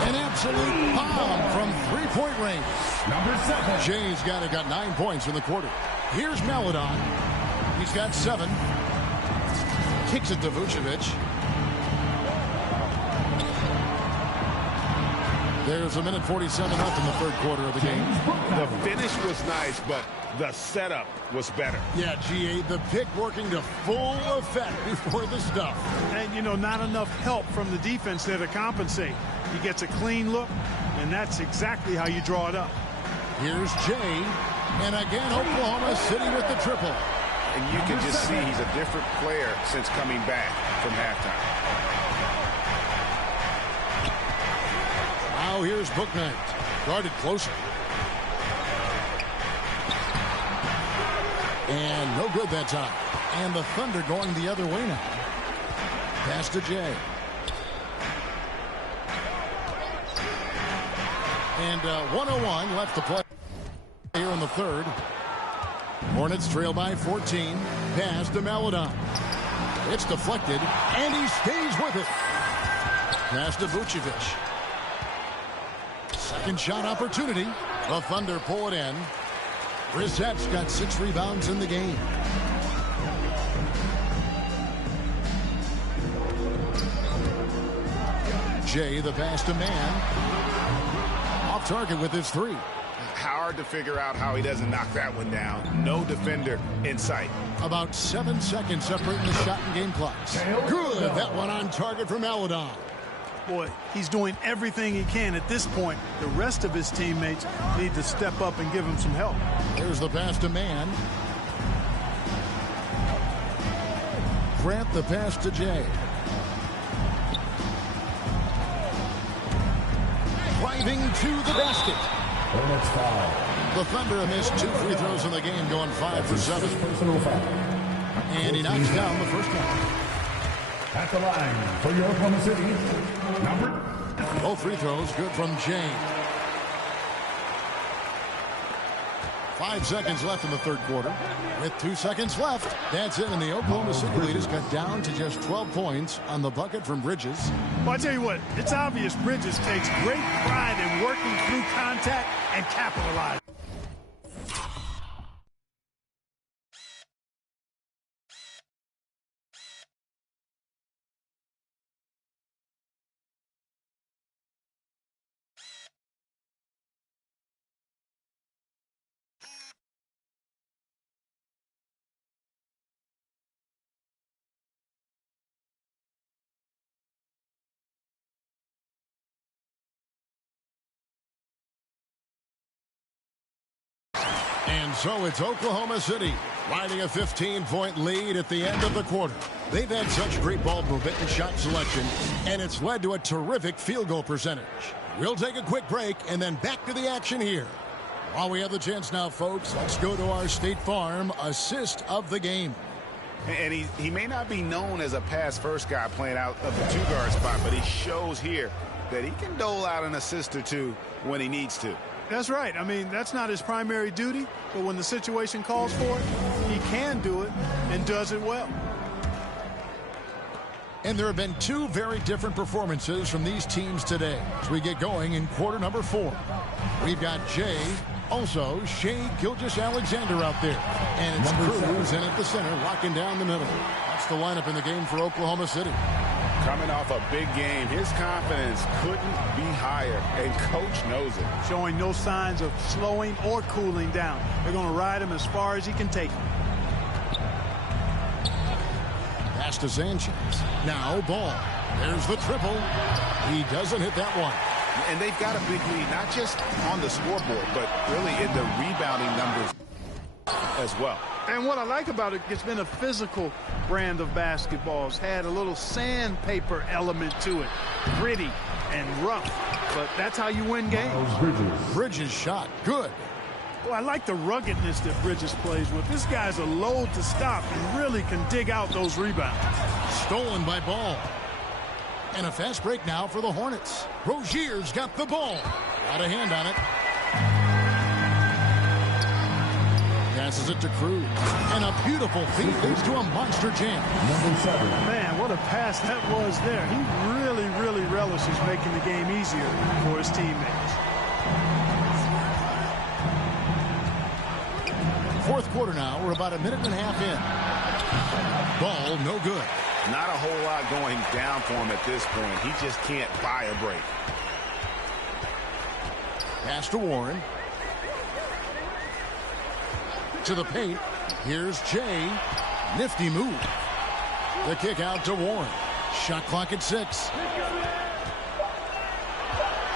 An absolute bomb from 3-point range. Number 7. Jay's got 9 points in the quarter. Here's Maladon. He's got 7. Kicks it to Vucevic. There's a minute 47 left in the third quarter of the game. The finish was nice, but the setup was better. Yeah, GA, the pick working to full effect before the stuff. And, you know, not enough help from the defense there to compensate. He gets a clean look, and that's exactly how you draw it up. Here's Jay, and again, Oklahoma City with the triple. And you can just see he's a different player since coming back from halftime. Now here's Book Knight, guarded closer. And no good that time. And the Thunder going the other way now. Pass to Jay. And 1:01 left to play here in the third. Hornets trail by 14. Pass to Maladon. It's deflected, and he stays with it. Pass to Vucevic. Second shot opportunity. The Thunder pull it in. Brissett's got 6 rebounds in the game. Jay, the pass to Man. Off target with his 3. Hard to figure out how he doesn't knock that one down. No defender in sight. About 7 seconds separating the shot and game clocks. Good. That one on target from Maladon. Boy, he's doing everything he can at this point. The rest of his teammates need to step up and give him some help. There's the pass to Mann. Grant the pass to Jay. Driving to the basket. Hornets foul. The Thunder have missed 2 free throws in the game, going 5 for 7. And he knocks down the first one. At the line for your Oklahoma City, number. Both free throws good from Jay. 5 seconds left in the third quarter. With 2 seconds left, that's it. And the Oklahoma City lead is cut down to just 12 points on the bucket from Bridges. Well, I tell you what, it's obvious Bridges takes great pride in working through contact and capitalizing. And so it's Oklahoma City riding a 15-point lead at the end of the quarter. They've had such great ball movement and shot selection, and it's led to a terrific field goal percentage. We'll take a quick break and then back to the action here. While we have the chance now, folks, let's go to our State Farm assist of the game. And he may not be known as a pass-first guy playing out of the 2-guard spot, but he shows here that he can dole out an assist or two when he needs to. That's right. I mean, that's not his primary duty, but when the situation calls for it, he can do it and does it well. And there have been 2 very different performances from these teams today as we get going in quarter number 4. We've got Jay, also Shea Gilgeous-Alexander out there. And it's Cruz in at the center, locking down the middle. That's the lineup in the game for Oklahoma City. Coming off a big game, his confidence couldn't be higher, and Coach knows it. Showing no signs of slowing or cooling down. They're going to ride him as far as he can take him. Pass to Sanchez. Now Ball. There's the triple. He doesn't hit that one. And they've got a big lead, not just on the scoreboard, but really in the rebounding numbers as well. And what I like about it, it's been a physical brand of basketball. It's had a little sandpaper element to it. Gritty and rough. But that's how you win games. Bridges shot. Good. Well, I like the ruggedness that Bridges plays with. This guy's a load to stop and really can dig out those rebounds. Stolen by Ball. And a fast break now for the Hornets. Rozier's got the ball. Got a hand on it. Passes it to Cruz. And a beautiful feed leads to a monster jam. Number 7. Man, what a pass that was there. He really relishes making the game easier for his teammates. Fourth quarter now. We're about a minute and a half in. Ball no good. Not a whole lot going down for him at this point. He just can't buy a break. Pass to Warren. To the paint. Here's Jay. Nifty move. The kick out to Warren. Shot clock at 6.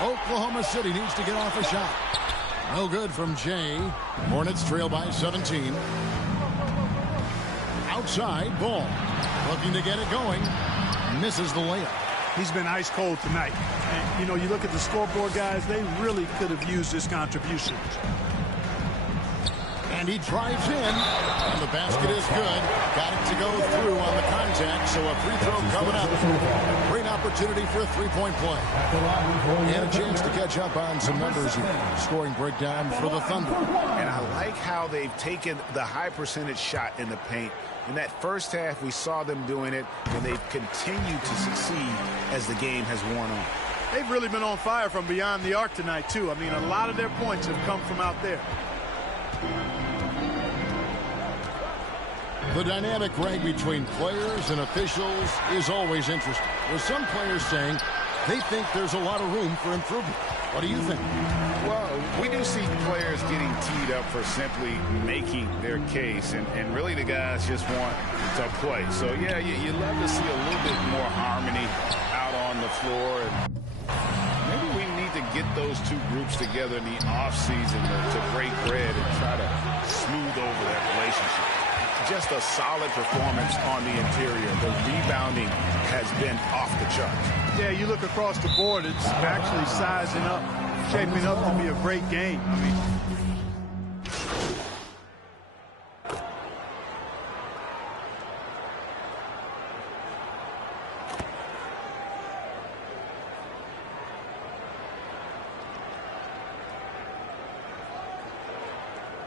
Oklahoma City needs to get off a shot. No good from Jay. Hornets trail by 17. Outside, Ball. Looking to get it going. Misses the layup. He's been ice cold tonight. And, you know, you look at the scoreboard, guys, they really could have used his contributions. And he drives in. And the basket is good. Got it to go through on the contact, so a free throw coming up. Great opportunity for a three-point play. And a chance to catch up on some numbers here. Scoring breakdown for the Thunder. And I like how they've taken the high percentage shot in the paint. In that first half, we saw them doing it, and they've continued to succeed as the game has worn on. They've really been on fire from beyond the arc tonight, too. I mean, a lot of their points have come from out there. The dynamic rank between players and officials is always interesting. With some players saying they think there's a lot of room for improvement. What do you think? Well, we do see players getting teed up for simply making their case, and really the guys just want to play. So, yeah, you love to see a little bit more harmony out on the floor. And maybe we need to get those two groups together in the offseason to break bread and try to smooth over that relationship. Just a solid performance on the interior. The rebounding has been off the charts. Yeah, you look across the board, it's actually sizing up, shaping up to be a great game. I mean,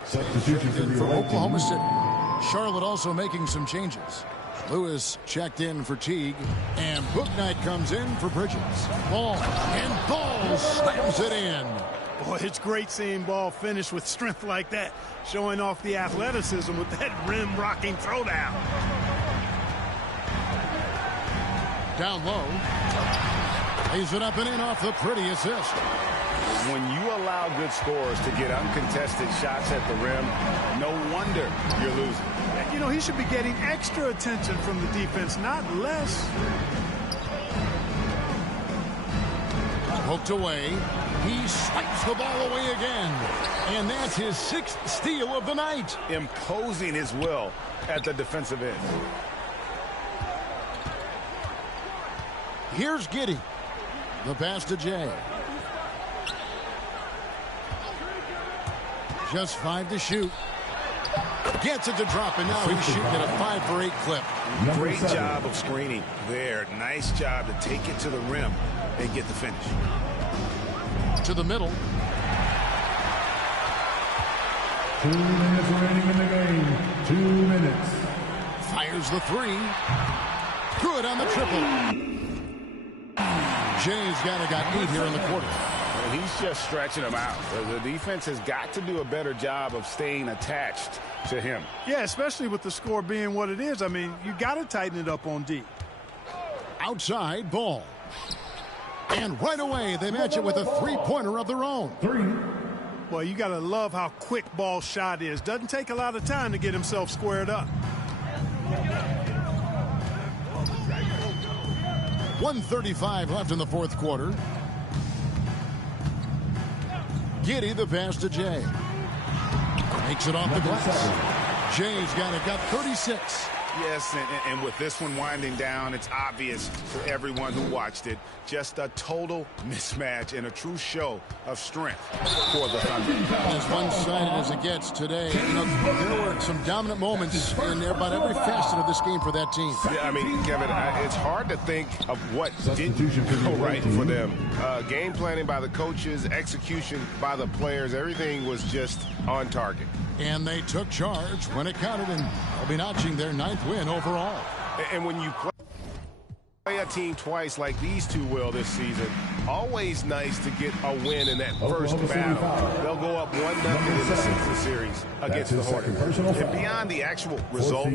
substitution for Oklahoma City. Charlotte also making some changes. Lewis checked in for Teague, and Bouknight comes in for Bridges. Ball, and Ball slams it in. Boy, it's great seeing Ball finish with strength like that, showing off the athleticism with that rim-rocking throwdown. Down low. Lays it up and in off the pretty assist. When you allow good scorers to get uncontested shots at the rim, no wonder you're losing. You know, he should be getting extra attention from the defense, not less. Poked away. He swipes the ball away again. And that's his 6th steal of the night. Imposing his will at the defensive end. Here's Giddey. The pass to Jay. Just 5 to shoot. Gets it to drop, and now he's shooting at a 5 for 8 clip. Great job of screening there. Nice job to take it to the rim and get the finish. To the middle. 2 minutes remaining in the game. 2 minutes. Fires the 3. Good on the triple. Jay's got 8 here in the quarter. He's just stretching them out. The defense has got to do a better job of staying attached to him. Yeah, especially with the score being what it is. I mean, you got to tighten it up on D. Outside Ball. And right away, they match it with a 3-pointer of their own. 3. Well, you got to love how quick Ball's shot is. Doesn't take a lot of time to get himself squared up. 1:35 left in the 4th quarter. Giddey the pass to Jay. Makes it off the glass. Jay's got 36. Yes, and with this one winding down, it's obvious for everyone who watched it. Just a total mismatch and a true show of strength for the Thunder. As one-sided as it gets today, you know, there were some dominant moments in about every facet of this game for that team. Yeah, I mean, Kevin, it's hard to think of what didn't go right for them. Game planning by the coaches, execution by the players, everything was just on target. And they took charge when it counted, and they'll be notching their 9th win overall. And when you play a team twice like these two will this season, always nice to get a win in that first battle. They'll go up 1-0 in the series against the Hornets. And beyond the actual result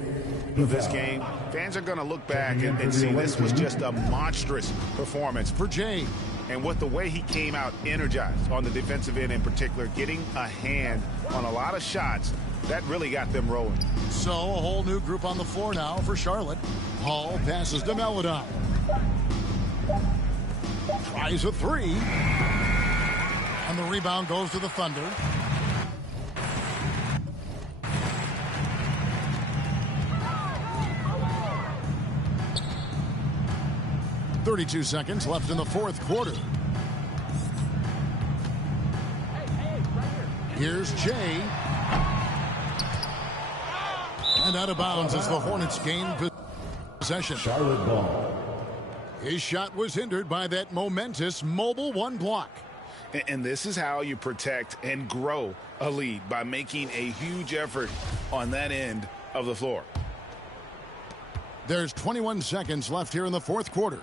of this game, fans are going to look back and see this was just a monstrous performance for Jay. And with the way he came out energized on the defensive end in particular, getting a hand on a lot of shots, that really got them rolling. So a whole new group on the floor now for Charlotte. Hall passes to Meladon. Tries a 3. And the rebound goes to the Thunder. .32 seconds left in the 4th quarter. Here's Jay. And out of bounds as the Hornets gain possession. Charlotte ball. His shot was hindered by that momentous mobile 1 block. And this is how you protect and grow a lead, by making a huge effort on that end of the floor. There's 21 seconds left here in the 4th quarter.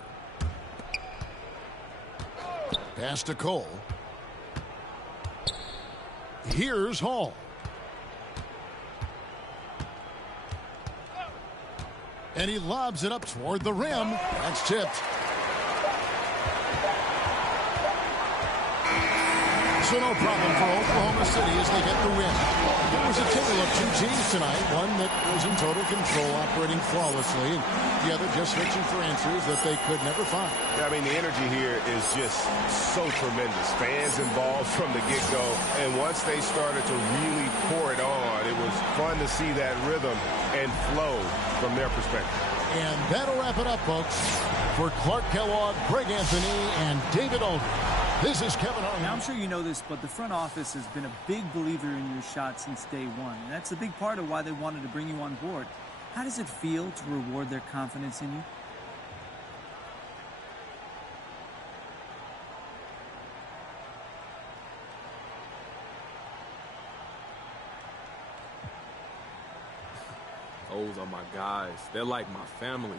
Pass to Cole. Here's Hall. And he lobs it up toward the rim. That's tipped. So no problem for Oklahoma City as they get the win. It was a tale of two teams tonight, one that was in total control, operating flawlessly, and the other just searching for answers that they could never find. Yeah, I mean, the energy here is just so tremendous. Fans involved from the get-go, and once they started to really pour it on, it was fun to see that rhythm and flow from their perspective. And that'll wrap it up, folks. For Clark Kellogg, Greg Anthony, and David Aldridge, this is Kevin Harlan. Now, I'm sure you know this, but the front office has been a big believer in your shot since day one. And that's a big part of why they wanted to bring you on board. How does it feel to reward their confidence in you? Those are my guys. They're like my family.